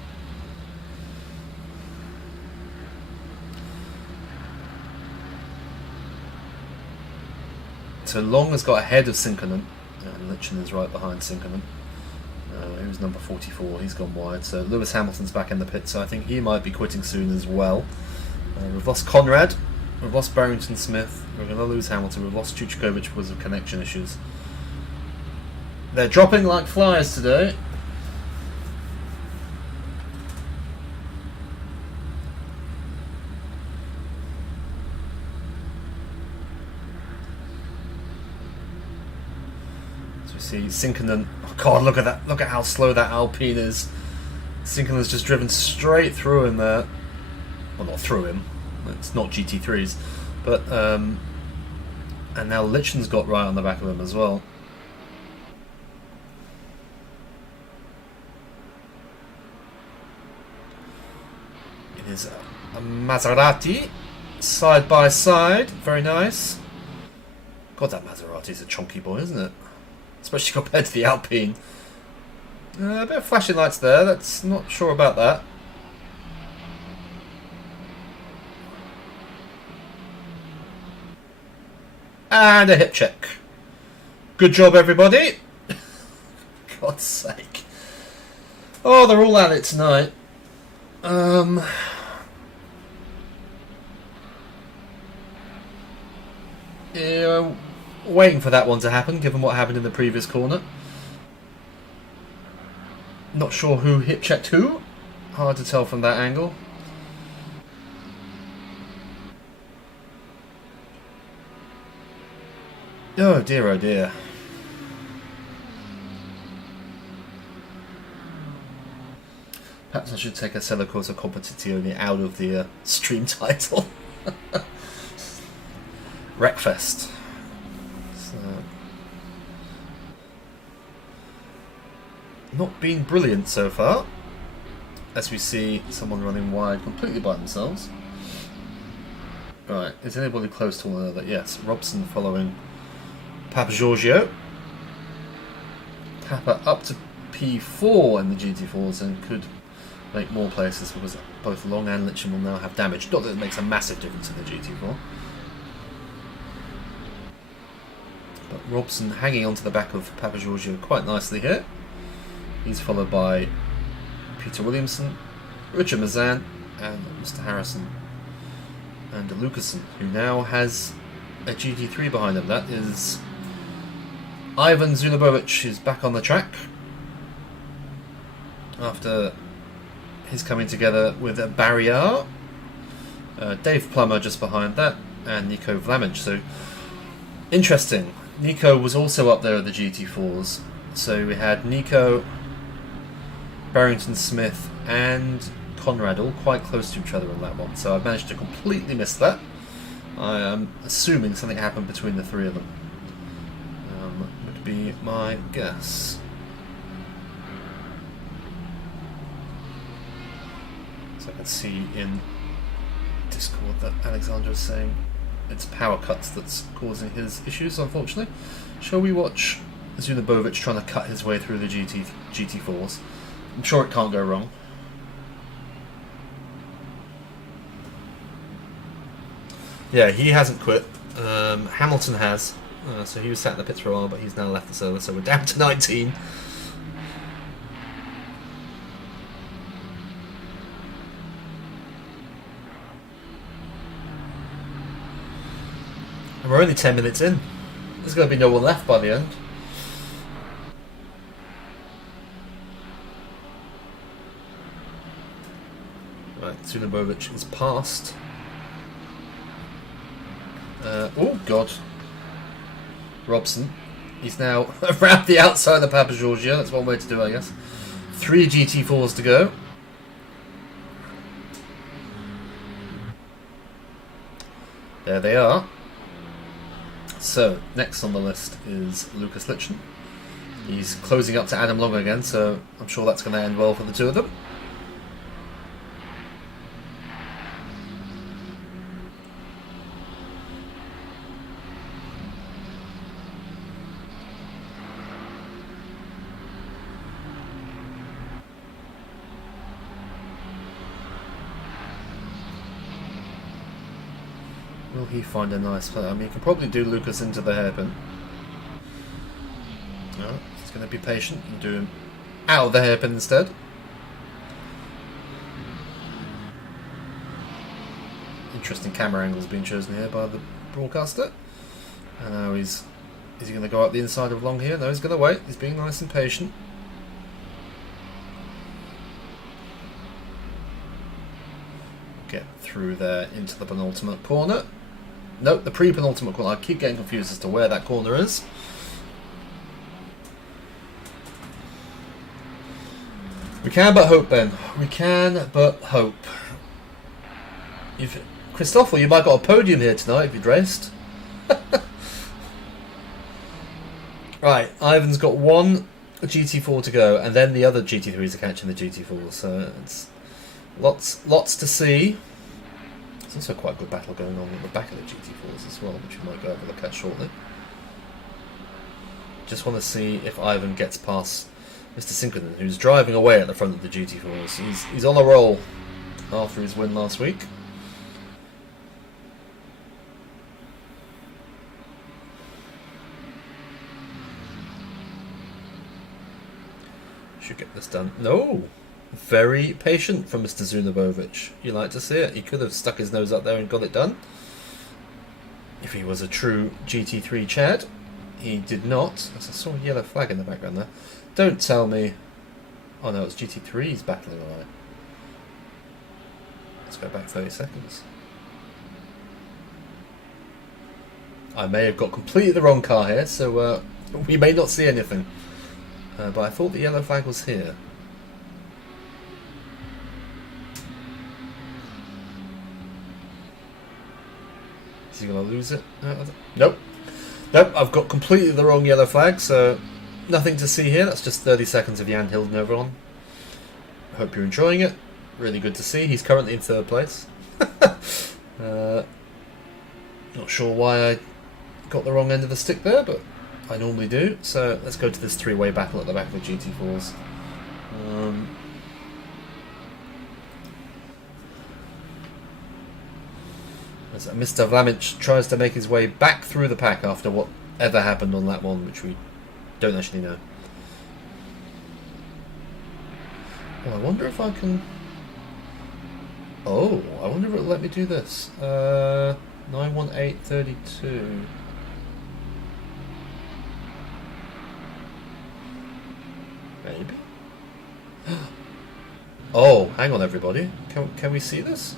So Long has got ahead of Sinkonen, and Litchen is right behind Sinkonen. Who's number 44? He's gone wide. So Lewis Hamilton's back in the pit, so I think he might be quitting soon as well. We've lost Conrad, we've lost Barrington Smith, we're going to lose Hamilton, we've lost Chuchkovic because of connection issues. They're dropping like flies today. See Sinkonen. Oh God, look at that! Look at how slow that Alpine is. Sinkonen's just driven straight through him there. Well, not through him. It's not GT3s, but and now Lichen's got right on the back of him as well. It is a Maserati side by side, very nice. God, that Maserati's a chunky boy, isn't it? Especially compared to the Alpine. A bit of flashing lights there, that's not sure about that. And a hip check. Good job, everybody. God's sake. Oh, they're all at it tonight. Yeah, waiting for that one to happen, given what happened in the previous corner. Not sure who hip checked who. Hard to tell from that angle. Oh dear, oh dear. Perhaps I should take a Sella Corsa Competizione out of the stream title. Wreckfest. So, not been brilliant so far, as we see someone running wide completely by themselves. Right, is anybody close to one another? Yes, Robson following Papa Giorgio. Papa up to P4 in the GT4s and could make more places because both Long and Lichen will now have damage. Not that it makes a massive difference in the GT4. But Robson hanging onto the back of Papa Giorgio quite nicely here. He's followed by Peter Williamson, Richard Mazan, and Mr. Harrison. And Lucasen, who now has a GT3 behind him. That is Ivan Zunabovic, is back on the track after his coming together with a Barrier. Dave Plummer just behind that, and Nico Vlamage. So interesting. Nico was also up there at the GT4s. So we had Nico, Barrington Smith, and Conrad all quite close to each other on that one. So I've managed to completely miss that. I am assuming something happened between the three of them. Would be my guess. So I can see in Discord that Alexandra is saying it's power cuts that's causing his issues, unfortunately. Shall we watch Zunabovic trying to cut his way through the GT4s? I'm sure it can't go wrong. Yeah, he hasn't quit. Hamilton has. So he was sat in the pits for a while, but he's now left the service, so we're down to 19. And we're only 10 minutes in. There's going to be no one left by the end. Right, Zunabovic is past. Oh god. Robson. He's now around the outside of the Papa Giorgio. That's one way to do it, I guess. 3 GT4s to go. There they are. So, next on the list is Lucas Lichen. He's closing up to Adam Long again, so I'm sure that's going to end well for the two of them. Will he find a nice play? I mean, he can probably do Lucas into the hairpin. No, he's going to be patient and do him out of the hairpin instead. Interesting camera angles being chosen here by the broadcaster. And now is he going to go up the inside of Long here? No, he's going to wait. He's being nice and patient. Get through there into the penultimate corner. Nope, the pre-penultimate corner. I keep getting confused as to where that corner is. We can but hope, Ben. We can but hope. Christoffel, you might have got a podium here tonight if you'd raced. Right, Ivan's got one GT4 to go, and then the other GT3s are catching the GT4s, so it's lots to see. There's also quite a good battle going on at the back of the GT4s as well, which we might go have a look at shortly. Just want to see if Ivan gets past Mr. Sinkerton, who's driving away at the front of the GT4s. He's on a roll after his win last week. Should get this done. No! Very patient from Mr. Zunobovic. You like to see it. He could have stuck his nose up there and got it done. If he was a true GT3 Chad. He did not. I saw a yellow flag in the background there. Don't tell me... Oh no, it's GT3's battling away. Let's go back 30 seconds. I may have got completely the wrong car here, so we may not see anything. But I thought the yellow flag was here. Is he going to lose it? Nope. Nope, I've got completely the wrong yellow flag, so nothing to see here. That's just 30 seconds of Jan Hilden over on. Hope you're enjoying it. Really good to see. He's currently in 3rd place. Not sure why I got the wrong end of the stick there, but I normally do. So let's go to this 3-way battle at the back of the GT4s. As Mr. Vlamic tries to make his way back through the pack after whatever happened on that one, which we don't actually know. Oh, I wonder if I can... Oh, I wonder if it'll let me do this. 91832. Maybe. Oh, hang on, everybody. Can we see this?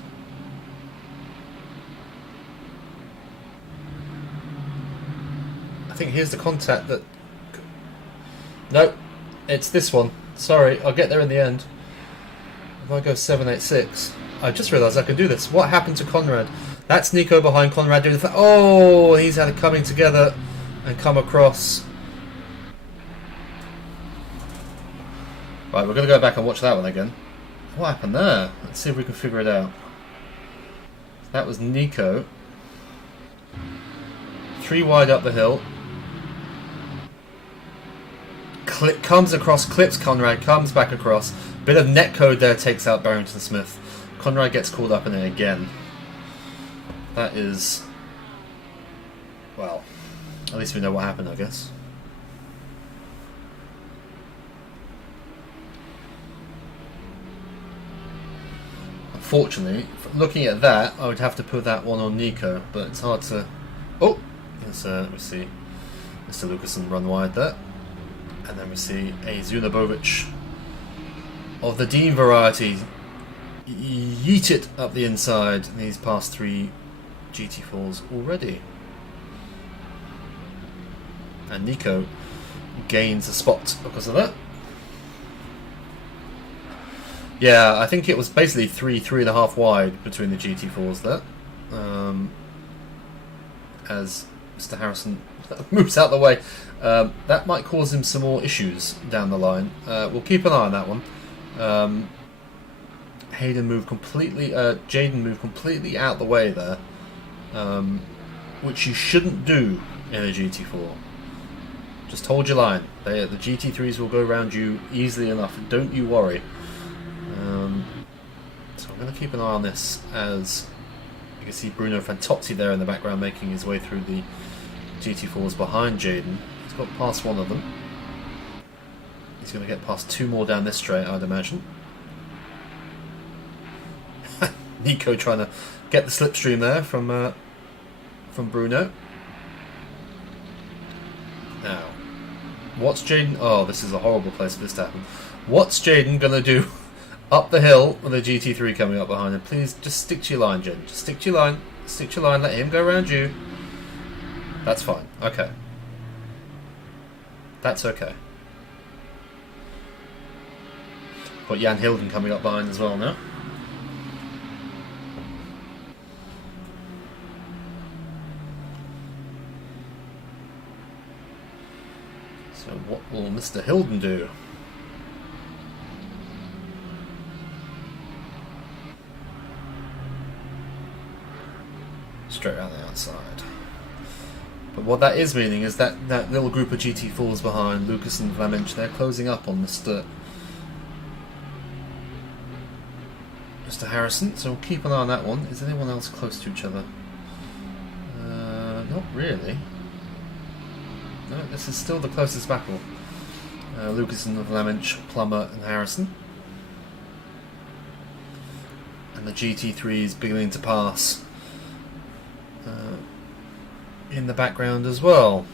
I think here's the contact that... Nope, it's this one. Sorry, I'll get there in the end. If I go 786, I just realised I can do this. What happened to Conrad? That's Nico behind Conrad doing the... Oh, he's had it coming together and come across. Right, we're going to go back and watch that one again. What happened there? Let's see if we can figure it out. That was Nico. 3 wide up the hill. Comes across, clips Conrad, comes back across. Bit of netcode there takes out Barrington Smith. Conrad gets called up in it again. That is... Well, at least we know what happened, I guess. Unfortunately, looking at that, I would have to put that one on Nico, but it's hard to... Oh! Yes, we see Mr. Lucasen run wide there. And then we see a Zunobovic of the Dean variety yeet it up the inside, and he's passed 3 GT4s already. And Nico gains a spot because of that. Yeah, I think it was basically 3.5 wide between the GT4s there. As Mr. Harrison moves out the way. That might cause him some more issues down the line. We'll keep an eye on that one. Hayden moved completely... Jaden moved completely out the way there. Which you shouldn't do in a GT4. Just hold your line. The GT3s will go around you easily enough. Don't you worry. So I'm going to keep an eye on this as you can see Bruno Fantozzi there in the background making his way through the GT4s behind Jaden. He's got past 1 of them. He's going to get past 2 more down this straight, I'd imagine. Nico trying to get the slipstream there from Bruno. Now, what's Jaden... Oh, this is a horrible place for this to happen. What's Jaden going to do up the hill with a GT3 coming up behind him? Please, just stick to your line, Jaden. Just stick to your line. Stick to your line. Let him go around you. That's fine. Okay. That's okay. Got Jan Hilden coming up behind as well now. So what will Mr. Hilden do? Straight around the outside. But what that is meaning is that that little group of GT4s behind Lucas and Vlaminch, they're closing up on Mr. Harrison, so we'll keep an eye on that one. Is anyone else close to each other? Not really. No, this is still the closest battle. Lucas and Vlaminch, Plummer and Harrison. And the GT3 is beginning to pass in the background as well.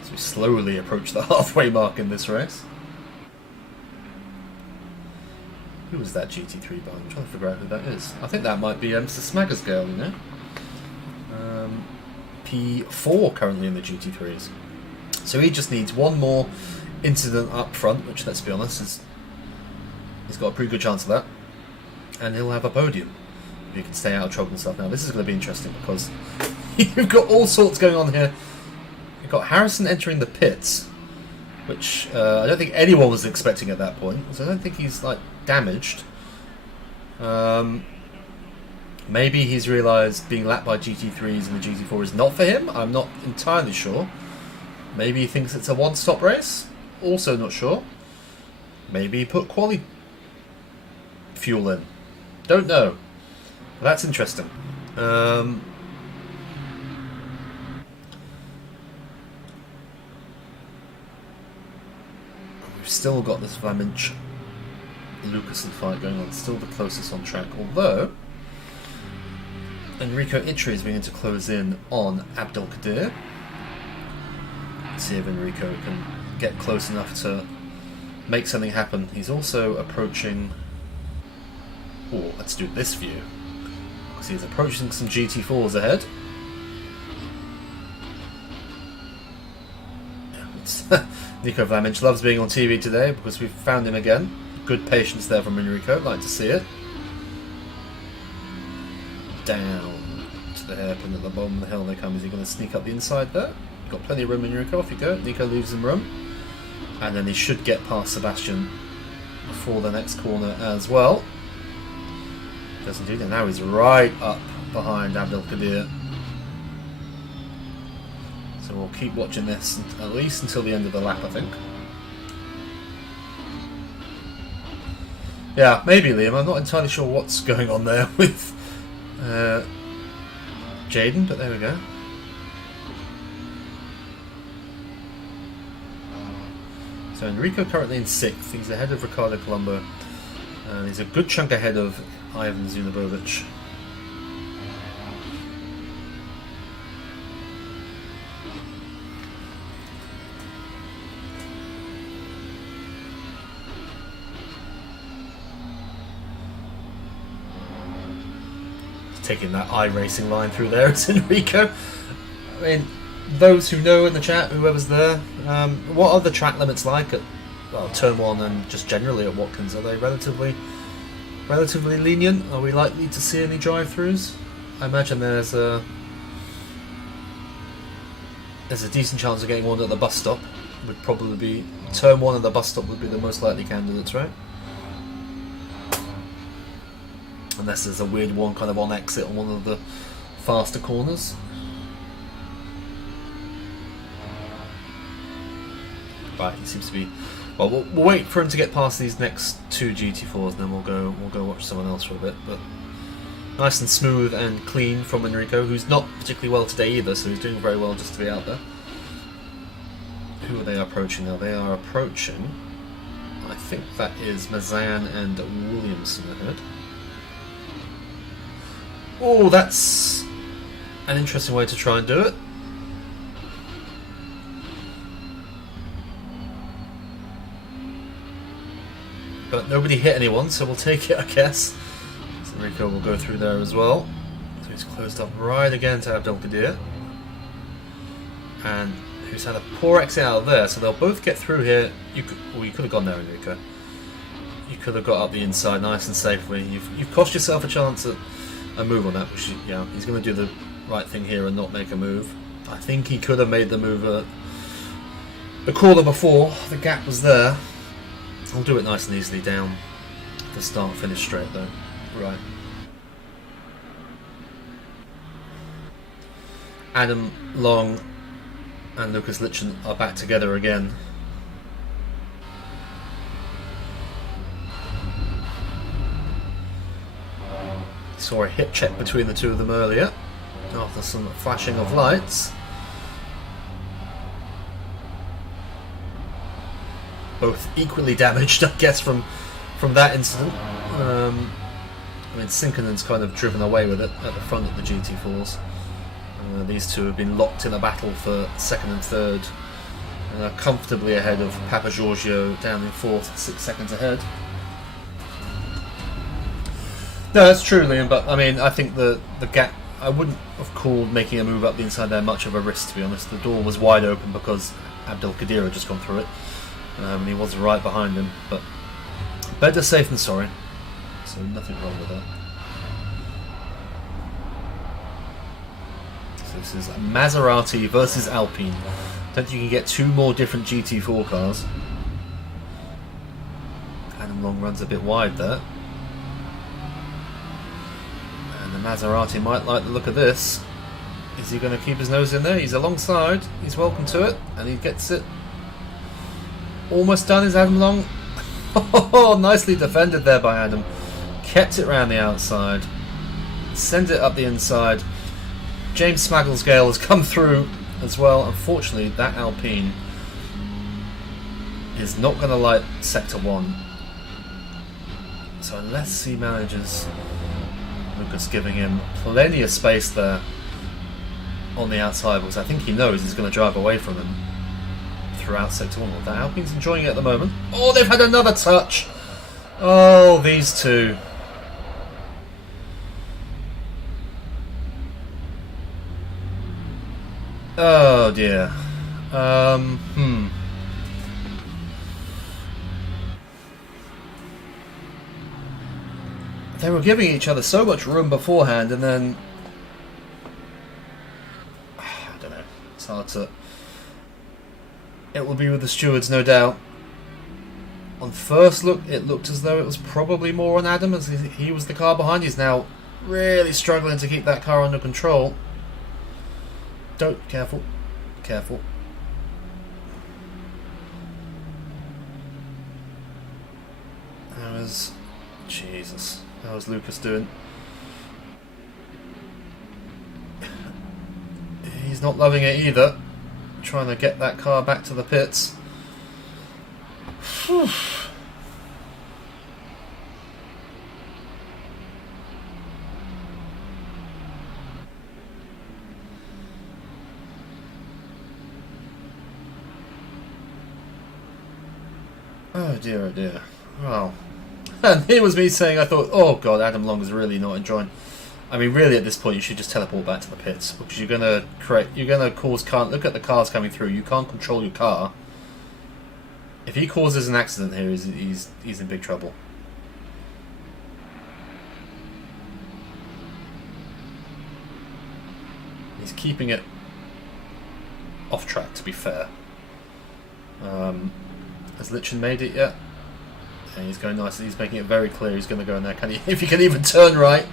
As we slowly approach the halfway mark in this race. Who was that GT3 behind? I'm trying to figure out who that is. I think that might be Mr. Smagger's girl, you know? P4 currently in the GT3s. So he just needs one more incident up front, which, let's be honest, he's got a pretty good chance of that. And he'll have a podium. He can stay out of trouble and stuff. Now, this is going to be interesting because you've got all sorts going on here. You've got Harrison entering the pits, which I don't think anyone was expecting at that point. So I don't think he's, like, damaged. Maybe he's realised being lapped by GT3s and the GT4 is not for him. I'm not entirely sure. Maybe he thinks it's a one-stop race. Also not sure. Maybe he put quali fuel in. Don't know. But that's interesting. We've still got this Vlaminch Lucas fight going on. Still the closest on track. Although Enrico Itri is beginning to close in on Abdelkadir. Let's see if Enrico can get close enough to make something happen. He's also approaching... Oh, let's do this view. Because he's approaching some GT4s ahead. Nico Vlaminch loves being on TV today because we've found him again. Good patience there from Enrico, like to see it. Down to the hairpin at the bottom of the hill they come. Is he going to sneak up the inside there? Got plenty of room, Enrico, off you go. Nico leaves him room. And then he should get past Sebastian before the next corner as well. Doesn't do that. Now he's right up behind Abdelkadir. So we'll keep watching this at least until the end of the lap, I think. Yeah, maybe Liam. I'm not entirely sure what's going on there with Jaden, but there we go. So Enrico currently in 6th. He's ahead of Ricardo Colombo. And he's a good chunk ahead of Ivan Zunabovic. Taking that iRacing line through there, it's Enrico. I mean, those who know in the chat, whoever's there, what are the track limits like at, well, Turn 1 and just generally at Watkins? Are they relatively lenient? Are we likely to see any drive-throughs? I imagine there's a decent chance of getting one at the bus stop. Would probably be Turn 1 and the bus stop would be the most likely candidates, right? Unless there's a weird one kind of on exit on one of the faster corners. Right, he seems to be... Well, we'll wait for him to get past these next 2 GT4s, and then we'll go watch someone else for a bit. But nice and smooth and clean from Enrico, who's not particularly well today either, so he's doing very well just to be out there. Who are they approaching now? They are approaching... I think that is Mazan and Williamson ahead. Oh, that's an interesting way to try and do it. But nobody hit anyone, so we'll take it, I guess. So Enrico will go through there as well. So he's closed up right again to Abdelkadir. And who's had a poor exit out of there, so they'll both get through here. You could have gone there, Enrico. You could have got up the inside nice and safely. You've cost yourself a chance at a move on that, which, yeah, he's going to do the right thing here and not make a move. I think he could have made the move the corner before. The gap was there. I'll do it nice and easily down the start finish straight though. Right. Adam Long and Lucas Litchen are back together again. Saw a hip check between the two of them earlier after some flashing of lights. Both equally damaged, I guess, from that incident. I mean, Sinkinen's kind of driven away with it at the front of the GT4s. These two have been locked in a battle for second and third, and are comfortably ahead of Papa Giorgio down in fourth, 6 seconds ahead. No, that's true, Liam, but I mean, I think the gap, I wouldn't have called making a move up the inside there much of a risk, to be honest. The door was wide open because Abdelkadir had just gone through it, and he was right behind him, but better safe than sorry, so nothing wrong with that. So this is Maserati versus Alpine. Don't think you can get two more different GT4 cars. Adam Long runs a bit wide there. The Maserati might like the look of this. Is he going to keep his nose in there? He's alongside. He's welcome to it, and he gets it. Almost done is Adam Long. Oh, nicely defended there by Adam. Kept it round the outside. Send it up the inside. James Smagglesgale has come through as well. Unfortunately, that Alpine is not going to light Sector 1. So unless he manages... Lucas giving him plenty of space there on the outside, because I think he knows he's going to drive away from him throughout Sector 1. Well, that Alpine's enjoying it at the moment. Oh, they've had another touch! Oh, these two. Oh dear. They were giving each other so much room beforehand, and then I don't know. It's hard to. It will be with the stewards, no doubt. On first look, it looked as though it was probably more on Adam, as he was the car behind. He's now really struggling to keep that car under control. Careful. Jesus. How was Lucas doing? He's not loving it either. Trying to get that car back to the pits. Whew. Oh dear, oh dear. Well. And here was me saying, I thought, oh god, Adam Long is really not enjoying. I mean, really, at this point, you should just teleport back to the pits, because you're gonna cause. Look at the cars coming through. You can't control your car. If he causes an accident here, he's in big trouble. He's keeping it off track, to be fair. Has Litchen made it yet? And he's going nicely. He's making it very clear he's going to go in there. If he can even turn right,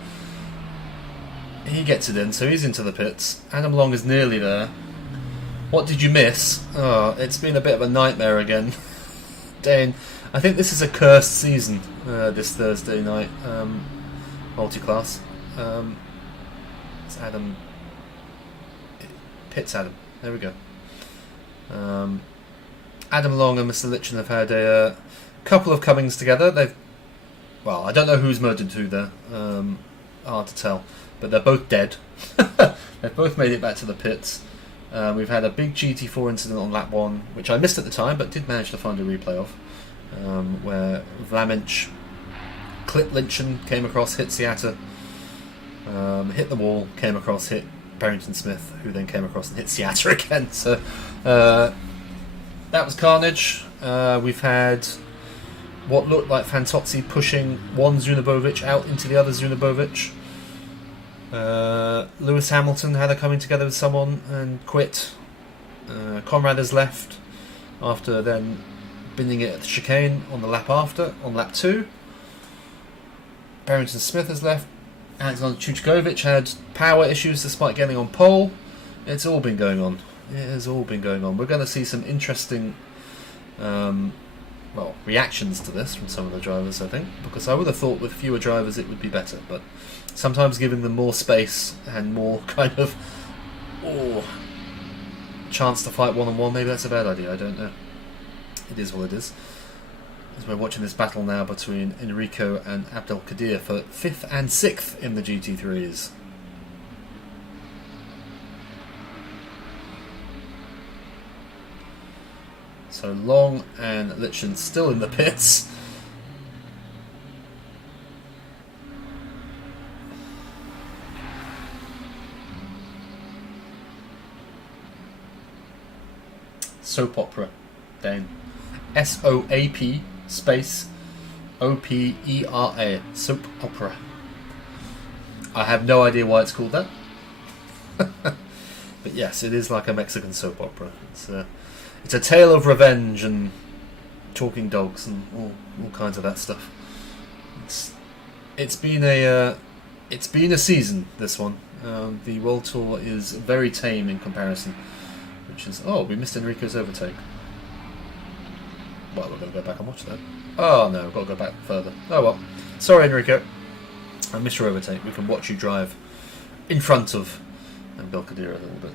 he gets it in. So he's into the pits. Adam Long is nearly there. What did you miss? Oh, it's been a bit of a nightmare again. Dane, I think this is a cursed season. This Thursday night, multi-class. It's Adam. Pits Adam. There we go. Adam Long and Mr. Litchen have had a couple of comings together. Well, I don't know who's merged into who there. Hard to tell. But they're both dead. They've both made it back to the pits. We've had a big GT4 incident on lap 1, which I missed at the time, but did manage to find a replay of, where Vlaminch clipped Lynchen, came across, hit Seatter, hit the wall, came across, hit Barrington Smith, who then came across and hit Seatter again. So that was carnage. We've had what looked like Fantozzi pushing one Zunobovic out into the other Zunobovic. Lewis Hamilton had a coming together with someone and quit. Conrad has left after then binning it at the chicane on the lap after, on lap 2. Barrington Smith has left. Alexander Chuchkovic had power issues despite getting on pole. It's all been going on. It has all been going on. We're going to see some interesting reactions to this from some of the drivers, I think, because I would have thought with fewer drivers it would be better, but sometimes giving them more space and more kind of chance to fight one-on-one, maybe that's a bad idea, I don't know. It is what it is. As we're watching this battle now between Enrico and Abdelkadir for 5th and 6th in the GT3s. So Long and Litchin still in the pits. Soap opera, Dane. SOAP space OPERA. Soap opera. I have no idea why it's called that. But yes, it is like a Mexican soap opera. It's a tale of revenge and talking dogs and all kinds of that stuff. It's been a season, this one. The World Tour is very tame in comparison. Which is, we missed Enrico's overtake. Well, we're going to go back and watch that. Oh no, we've got to go back further. Oh well. Sorry, Enrico. I missed your overtake. We can watch you drive in front of Belkadir a little bit.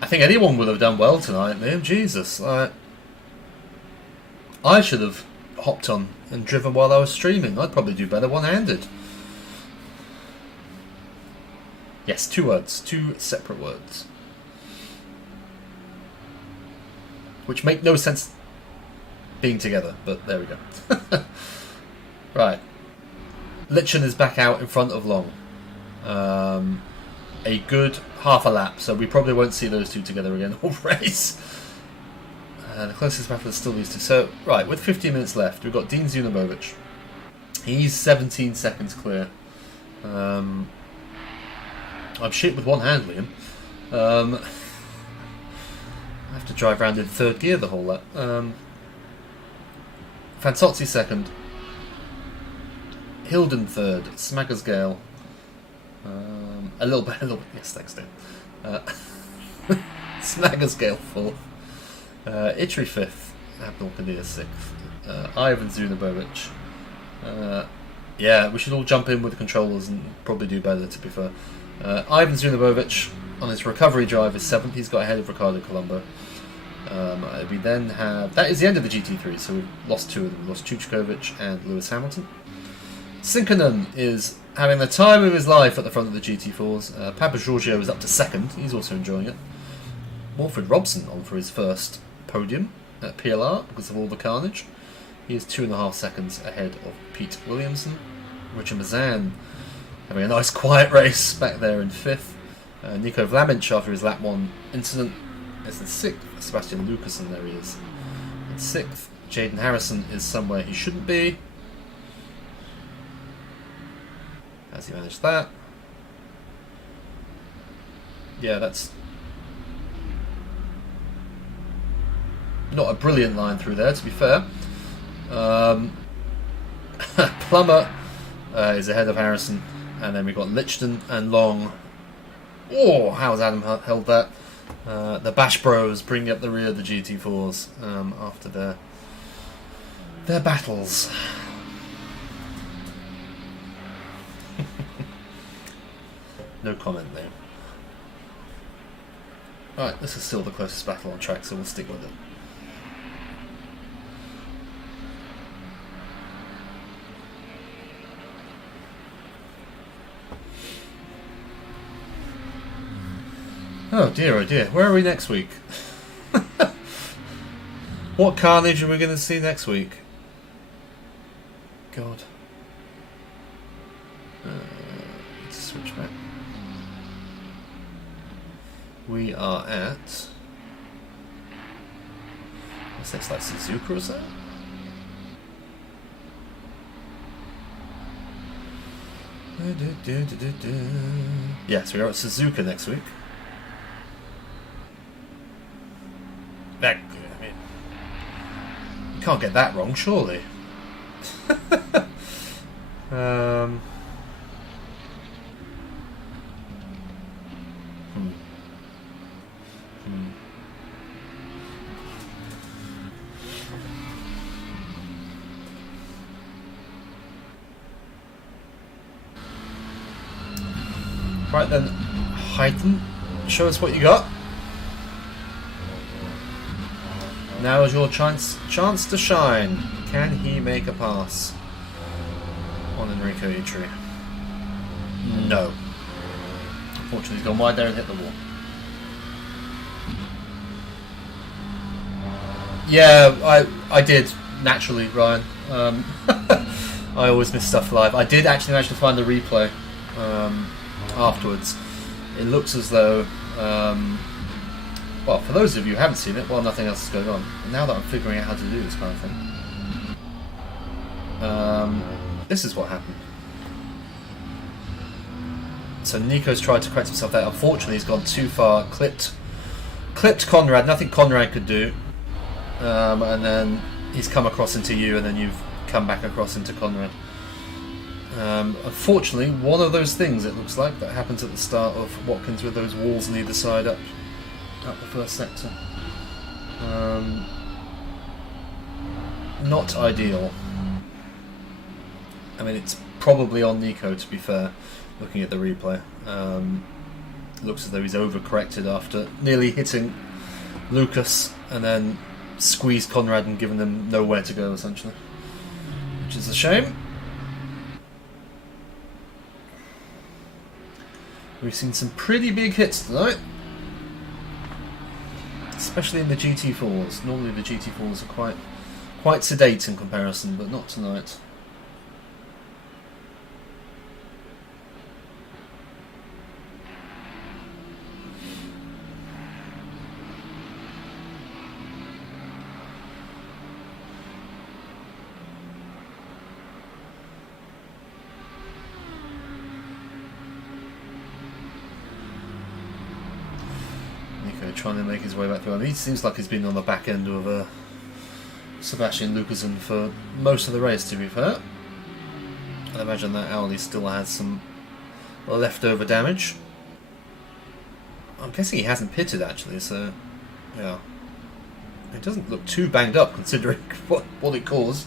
I think anyone would have done well tonight, man. Jesus. I should have hopped on and driven while I was streaming. I'd probably do better one-handed. Yes, 2 words. 2 separate words. Which make no sense being together, but there we go. Right. Litchin is back out in front of Long. A good half a lap, so we probably won't see those two together again all race. The closest battle is still these two. So, right, with 15 minutes left, we've got Dean Zunobovic. He's 17 seconds clear. I'm shit with one hand, Liam. I have to drive around in 3rd gear the whole lap. Fantozzi 2nd. Hilden 3rd. Smaggersgale. A little bit. Yes, thanks, Dan. Smaggersgale 4th. Itri 5th. Abdelkadir 6th. Ivan Zunobovic. Yeah, we should all jump in with the controllers and probably do better, to be fair. Ivan Zunobovic on his recovery drive is 7th. He's got ahead of Ricardo Colombo. We then have... That is the end of the GT3, so we've lost 2 of them. We've lost Chuchkovic and Lewis Hamilton. Sinkonen is having the time of his life at the front of the GT4s. Papa Giorgio is up to 2nd. He's also enjoying it. Wilfred Robson on for his first podium at PLR because of all the carnage. He is 2.5 seconds ahead of Pete Williamson. Richard Mazan having a nice quiet race back there in 5th. Nico Vlaminch, after his lap 1 incident, is in 6th. Sebastian Lucasen, there he is, in 6th. Jaden Harrison is somewhere he shouldn't be. Has he managed that? Yeah, that's not a brilliant line through there, to be fair. Plummer is ahead of Harrison, and then we've got Lichten and Long. Oh, how's Adam held that? The Bash Bros bring up the rear of the GT4s after their battles. No comment there. Alright, this is still the closest battle on track, so we'll stick with it. Oh dear, where are we next week? What carnage are we going to see next week? God. Let's switch back. We are at... what's next, like Suzuka or something? Yes, we are at Suzuka next week. That, I mean, you can't get that wrong, surely. Right then, Hyten, show us what you got. Now is your chance to shine. Can he make a pass on Enrico Itri? No. Unfortunately, he's gone wide there and hit the wall. Yeah, I did, naturally, Ryan. I always miss stuff live. I did actually manage to find the replay afterwards. It looks as though, well, for those of you who haven't seen it, well, nothing else is going on. And now that I'm figuring out how to do this kind of thing, this is what happened. So Nico's tried to correct himself there. Unfortunately, he's gone too far. Clipped Conrad. Nothing Conrad could do. And then he's come across into you, and then you've come back across into Conrad. Unfortunately, one of those things, it looks like, that happens at the start of Watkins with those walls on either side up the first sector. Not ideal. I mean, it's probably on Nico, to be fair, looking at the replay. Looks as though he's overcorrected after nearly hitting Lucas and then squeezed Conrad and given them nowhere to go, essentially. Which is a shame. We've seen some pretty big hits tonight, especially in the GT4s. Normally the GT4s are quite sedate in comparison, but not tonight. Trying to make his way back through. I mean, he seems like he's been on the back end of Sebastian Lucasen for most of the race, to be fair. I imagine that Audi still has some leftover damage. I'm guessing he hasn't pitted, actually, so yeah. It doesn't look too banged up considering what it caused.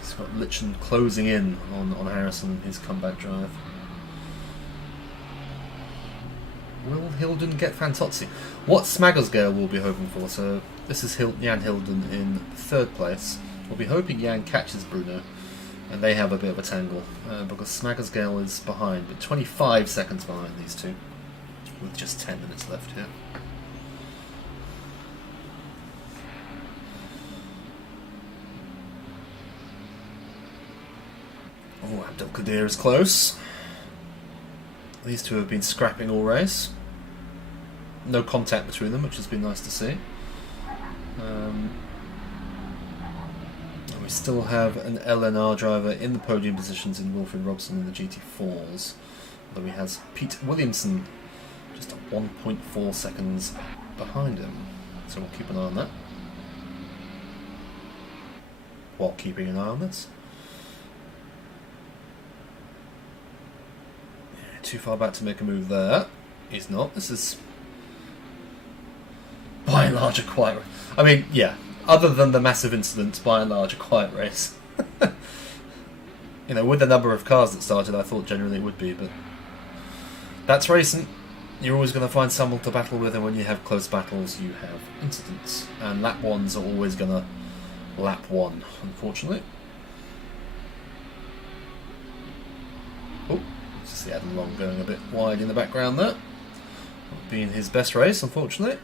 He's got Lichten closing in on Harrison and his comeback drive. Will Hilden get Fantozzi? What Smaggersgale will be hoping for? So this is Jan Hilden in third place. We'll be hoping Jan catches Bruno, and they have a bit of a tangle because Smaggersgale is behind, but 25 seconds behind these two, with just 10 minutes left here. Oh, Abdelkader is close. These two have been scrapping all race. No contact between them, which has been nice to see. And we still have an LNR driver in the podium positions in Wilfred Robson in the GT4s. Although he has Pete Williamson just 1.4 seconds behind him. So we'll keep an eye on that. While keeping an eye on this. Too far back to make a move there. He's not. This is by and large a quiet race. I mean, yeah, other than the massive incident, by and large a quiet race. You know, with the number of cars that started, I thought generally it would be, but that's racing. You're always going to find someone to battle with, and when you have close battles, you have incidents. And lap ones are always going to lap one, unfortunately. Oh. See Adam Long going a bit wide in the background there. Not being his best race, unfortunately.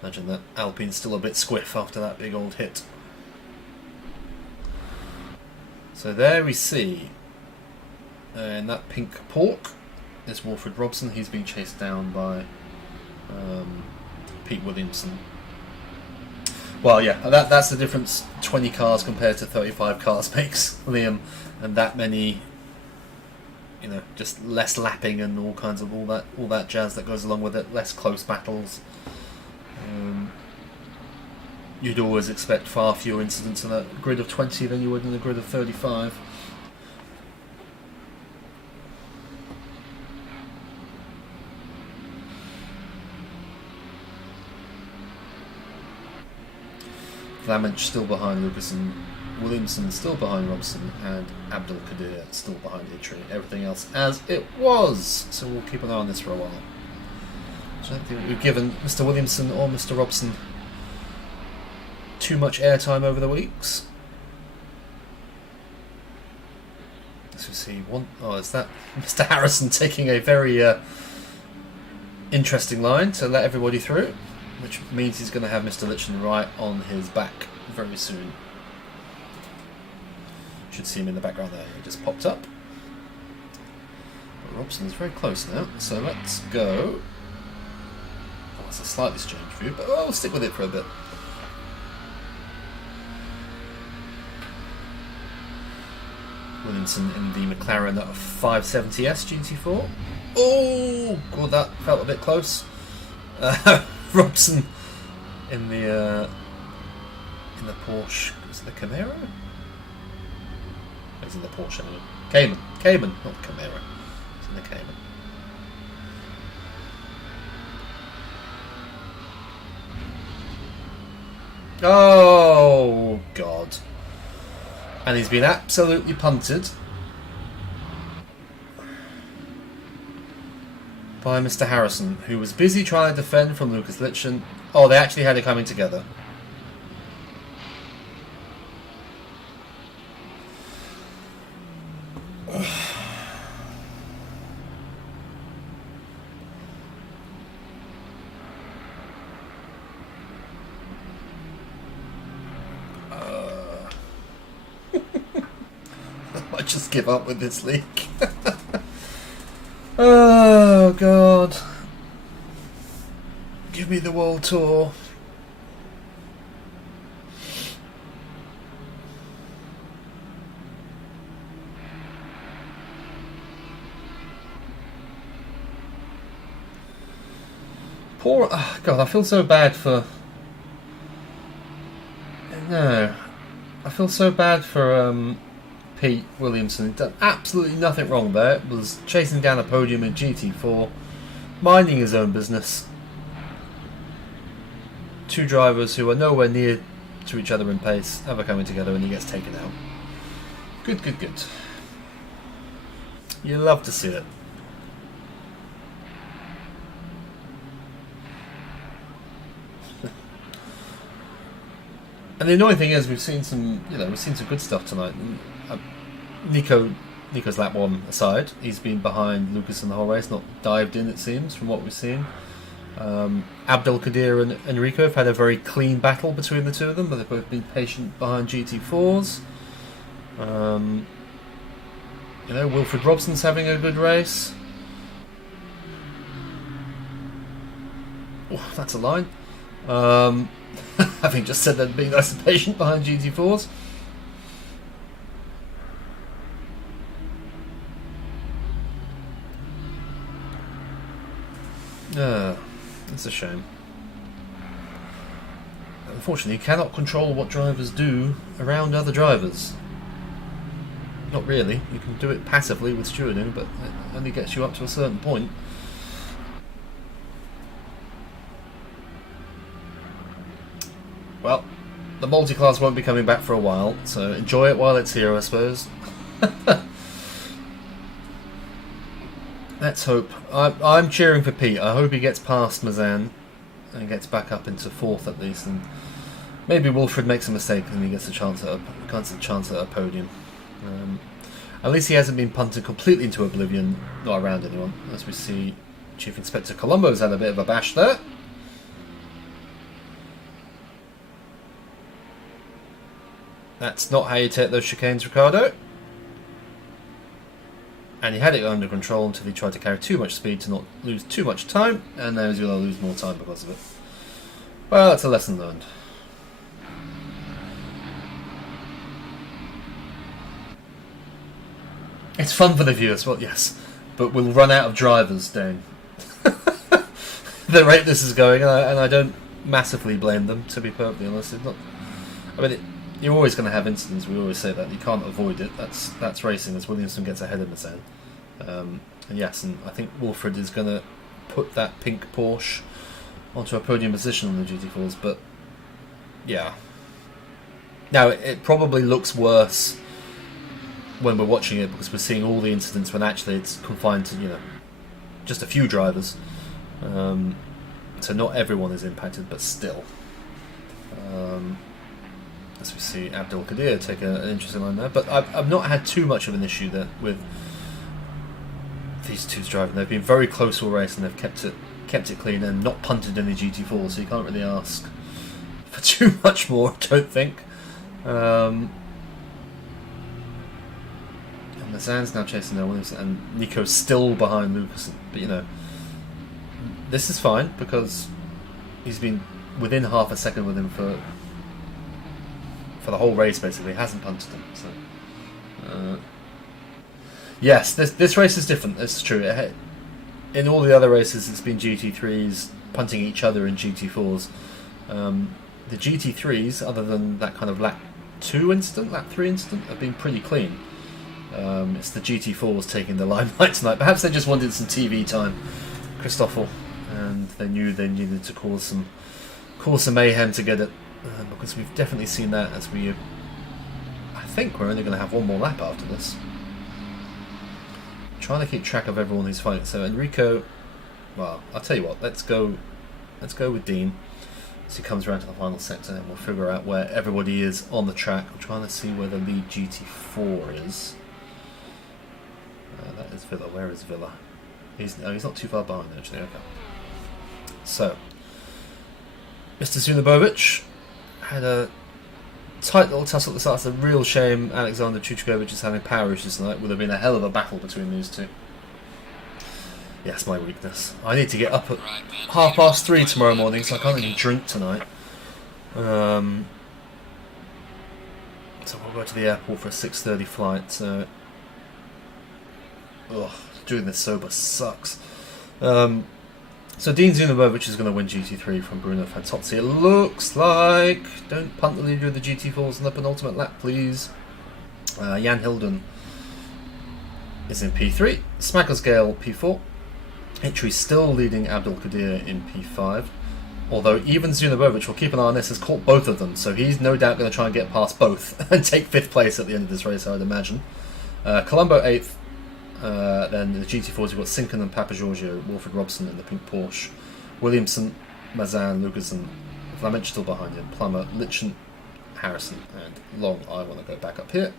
Imagine that Alpine's still a bit squiff after that big old hit. So there we see, in that pink pork, is Wilfred Robson. He's being chased down by Pete Williamson. Well, yeah, that's the difference. 20 cars compared to 35 cars makes, Liam, and that many, just less lapping and all kinds of all that jazz that goes along with it. Less close battles. You'd always expect far fewer incidents in a grid of 20 than you would in a grid of 35. Vlaminch still behind Lucas, and Williamson still behind Robson, and Abdul Kadir still behind Idri. Everything else as it was. So we'll keep an eye on this for a while. So I don't think we've given Mr. Williamson or Mr. Robson too much airtime over the weeks. Let's see. Is that Mr. Harrison taking a very interesting line to let everybody through? Which means he's going to have Mr. Litchin right on his back very soon. Should see him in the background there. He just popped up. But Robson is very close now, so let's go. Oh, it's a slightly strange view, but we'll stick with it for a bit. Williamson in the McLaren 570S GT4. Oh, God, that felt a bit close. Robson in the Porsche. Is it the Camaro? He's in the Porsche anyway. Cayman, not Camaro. He's in the Cayman. Oh God! And he's been absolutely punted by Mr. Harrison, who was busy trying to defend from Lucas Litchin. Oh, they actually had it coming together. I might just give up with this leak. Oh God. Give me the world tour. Poor... Oh God, I feel so bad for... No. I feel so bad for Pete Williamson. He'd done absolutely nothing wrong there. Was chasing down a podium in GT4, minding his own business. Two drivers who are nowhere near to each other in pace ever coming together, and he gets taken out. Good. You love to see it. And the annoying thing is, we've seen some good stuff tonight. Nico's lap one aside, he's been behind Lucas in the whole race, not dived in, it seems, from what we've seen. Abdul Kadir and Enrico have had a very clean battle between the two of them, but they've both been patient behind GT4s. Wilfred Robson's having a good race. Oh, that's a line. Having just said that, being nice and patient behind GT4s. It's a shame. Unfortunately, you cannot control what drivers do around other drivers. Not really. You can do it passively with stewarding, but it only gets you up to a certain point. Well, the multi-class won't be coming back for a while, so enjoy it while it's here, I suppose. Let's hope. I'm cheering for Pete. I hope he gets past Mazan and gets back up into fourth at least, and maybe Wilfred makes a mistake and he gets a chance at a podium. At least he hasn't been punted completely into oblivion, not around anyone. As we see, Chief Inspector Colombo's had a bit of a bash there. That's not how you take those chicanes, Ricardo. And he had it under control until he tried to carry too much speed to not lose too much time, and now he's going to lose more time because of it. Well, it's a lesson learned. It's fun for the viewers, well, yes, but we'll run out of drivers, Dane. The rate this is going, and I don't massively blame them, to be perfectly honest. It's not, I mean, you're always going to have incidents. We always say that you can't avoid it. That's racing as Williamson gets ahead of Mazan. And yes, and I think Wilfred is going to put that pink Porsche onto a podium position on the GT4s. But yeah, now it probably looks worse when we're watching it because we're seeing all the incidents when actually it's confined to just a few drivers. So not everyone is impacted, but still. As we see Abdul Qadir take an interesting line there, but I've not had too much of an issue there with these two driving. They've been very close all race and they've kept it clean and not punted any GT4, so you can't really ask for too much more, I don't think. And Mazan's now chasing their Williams, and Nico's still behind Lucas, but this is fine because he's been within half a second with him for the whole race, basically. He hasn't punted him. So, yes, this race is different. It's true. In all the other races, it's been GT3s punting each other in GT4s. The GT3s, other than that kind of lap 2 incident, lap 3 incident, have been pretty clean. It's the GT4s taking the limelight tonight. Perhaps they just wanted some TV time, Christoffel, and they knew they needed to cause some mayhem to get it, because we've definitely seen that. I think we're only going to have one more lap after this. I'm trying to keep track of everyone who's fighting. So Enrico, well, I'll tell you what. Let's go with Dean. So he comes around to the final sector, and we'll figure out where everybody is on the track. I'm trying to see where the lead GT4 is. That is Villa. Where is Villa? He's not too far behind, actually. Okay. So, Mr. Zunabovic had a tight little tussle at the start. It's a real shame Alexander Chuchkovic is having power issues tonight. Would have been a hell of a battle between these two. Yes, my weakness. I need to get up at 3:30 tomorrow morning, so I can't even drink tonight. So we'll go to the airport for a 6:30 flight. So, doing this sober sucks. So Dean Zunabovic is going to win GT3 from Bruno Fantozzi. It looks like. Don't punt the leader of the GT4s in the penultimate lap, please. Jan Hilden is in P3. Smackersgale P4. Itri still leading Abdul Qadir in P5. Although even Zunabovic, will keep an eye on this, has caught both of them. So he's no doubt going to try and get past both and take 5th place at the end of this race, I would imagine. Colombo 8th. Then the GT4s, we've got Sinken and Papa Giorgio, Wilfred Robson in the pink Porsche, Williamson, Mazan, Lugerson, Vlaminch still behind him, Plummer, Litchen, Harrison, and Long. I want to go back up here.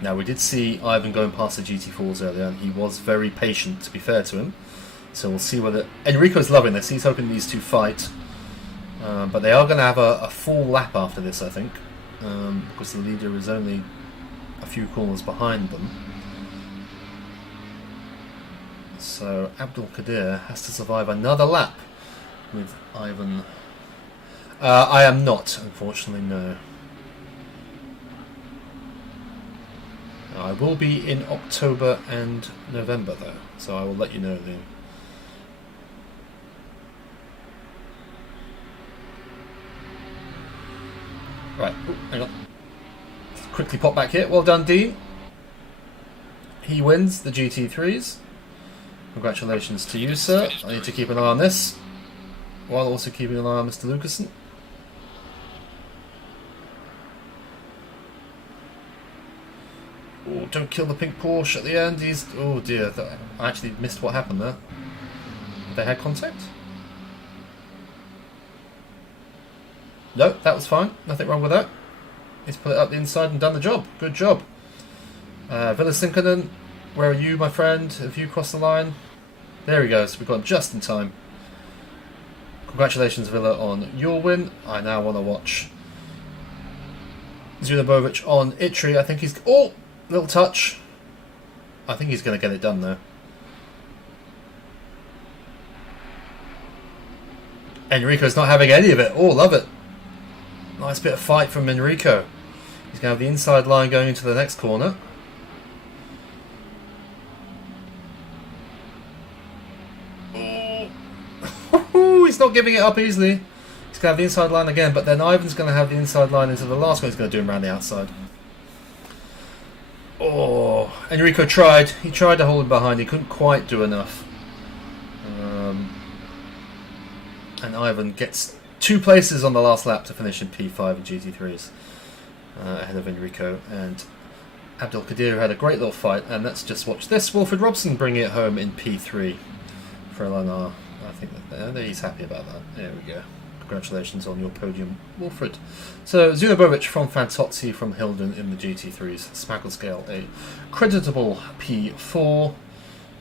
Now, we did see Ivan going past the GT4s earlier, and he was very patient, to be fair to him. So we'll see whether... Enrico's loving this. He's hoping these two fight. But they are going to have a full lap after this, I think, because the leader is only a few corners behind them. So Abdul Qadir has to survive another lap with Ivan. I am not, unfortunately, no. I will be in October and November, though, so I will let you know then. Right, hang on. Quickly pop back here. Well done, Dean. He wins the GT3s. Congratulations to you, sir. I need to keep an eye on this, while also keeping an eye on Mr. Lucasen. Oh, don't kill the pink Porsche at the end. He's... Oh dear, I actually missed what happened there. They had contact? No, that was fine. Nothing wrong with that. He's put it up the inside and done the job. Good job. Villa Sinkonen, where are you, my friend? Have you crossed the line? There he goes. We've got him just in time. Congratulations, Villa, on your win. I now want to watch Zunabovic on Itri. I think he's... Oh! Little touch. I think he's going to get it done, though. Enrico's not having any of it. Oh, love it. Nice bit of fight from Enrico. He's going to have the inside line going into the next corner. Oh, he's not giving it up easily. He's going to have the inside line again, but then Ivan's going to have the inside line into the last one. He's going to do him around the outside. Oh, Enrico tried. He tried to hold him behind. He couldn't quite do enough. And Ivan gets 2 places on the last lap to finish in P5 and GT3s ahead of Enrico. And Abdelkadir had a great little fight. And let's just watch this. Wilfred Robson bringing it home in P3 for Lanar. I think that he's happy about that. There we go. Congratulations on your podium, Wilfred. So, Zunobovic from Fantozzi from Hilden in the GT3s. Smagglescale, a creditable P4.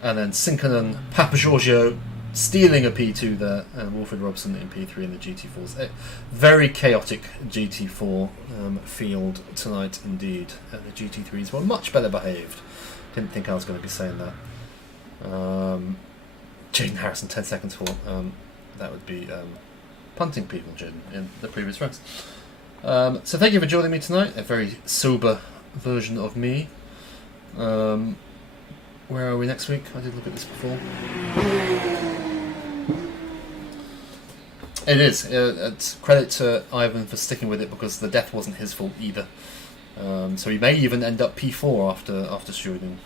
And then Sinkonen, Papa Giorgio stealing a P2 there. And Wilfred Robson in P3 in the GT4s. A very chaotic GT4 field tonight indeed. And the GT3s were much better behaved. Didn't think I was going to be saying that. Jaden Harrison, 10 seconds for. That would be punting people, Jaden, in the previous race. So thank you for joining me tonight. A very sober version of me. Where are we next week? I did look at this before. It is. It's credit to Ivan for sticking with it because the death wasn't his fault either. So he may even end up P4 after stewarding.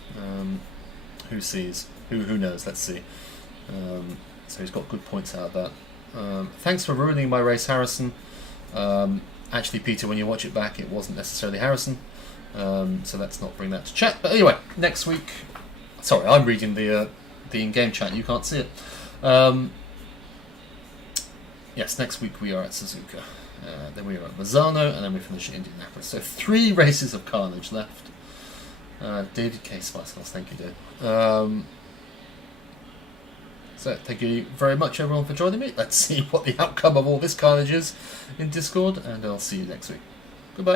Who sees? Who knows? Let's see. So he's got good points out of that. Thanks for ruining my race, Harrison. Actually, Peter, when you watch it back, it wasn't necessarily Harrison. So let's not bring that to chat. But anyway, next week... Sorry, I'm reading the in-game chat. You can't see it. Yes, next week we are at Suzuka. Then we are at Mazzano, and then we finish at Indianapolis. So 3 races of carnage left. David K. Spicehouse, thank you, Dave. So thank you very much, everyone, for joining me. Let's see what the outcome of all this carnage is in Discord, and I'll see you next week. Goodbye.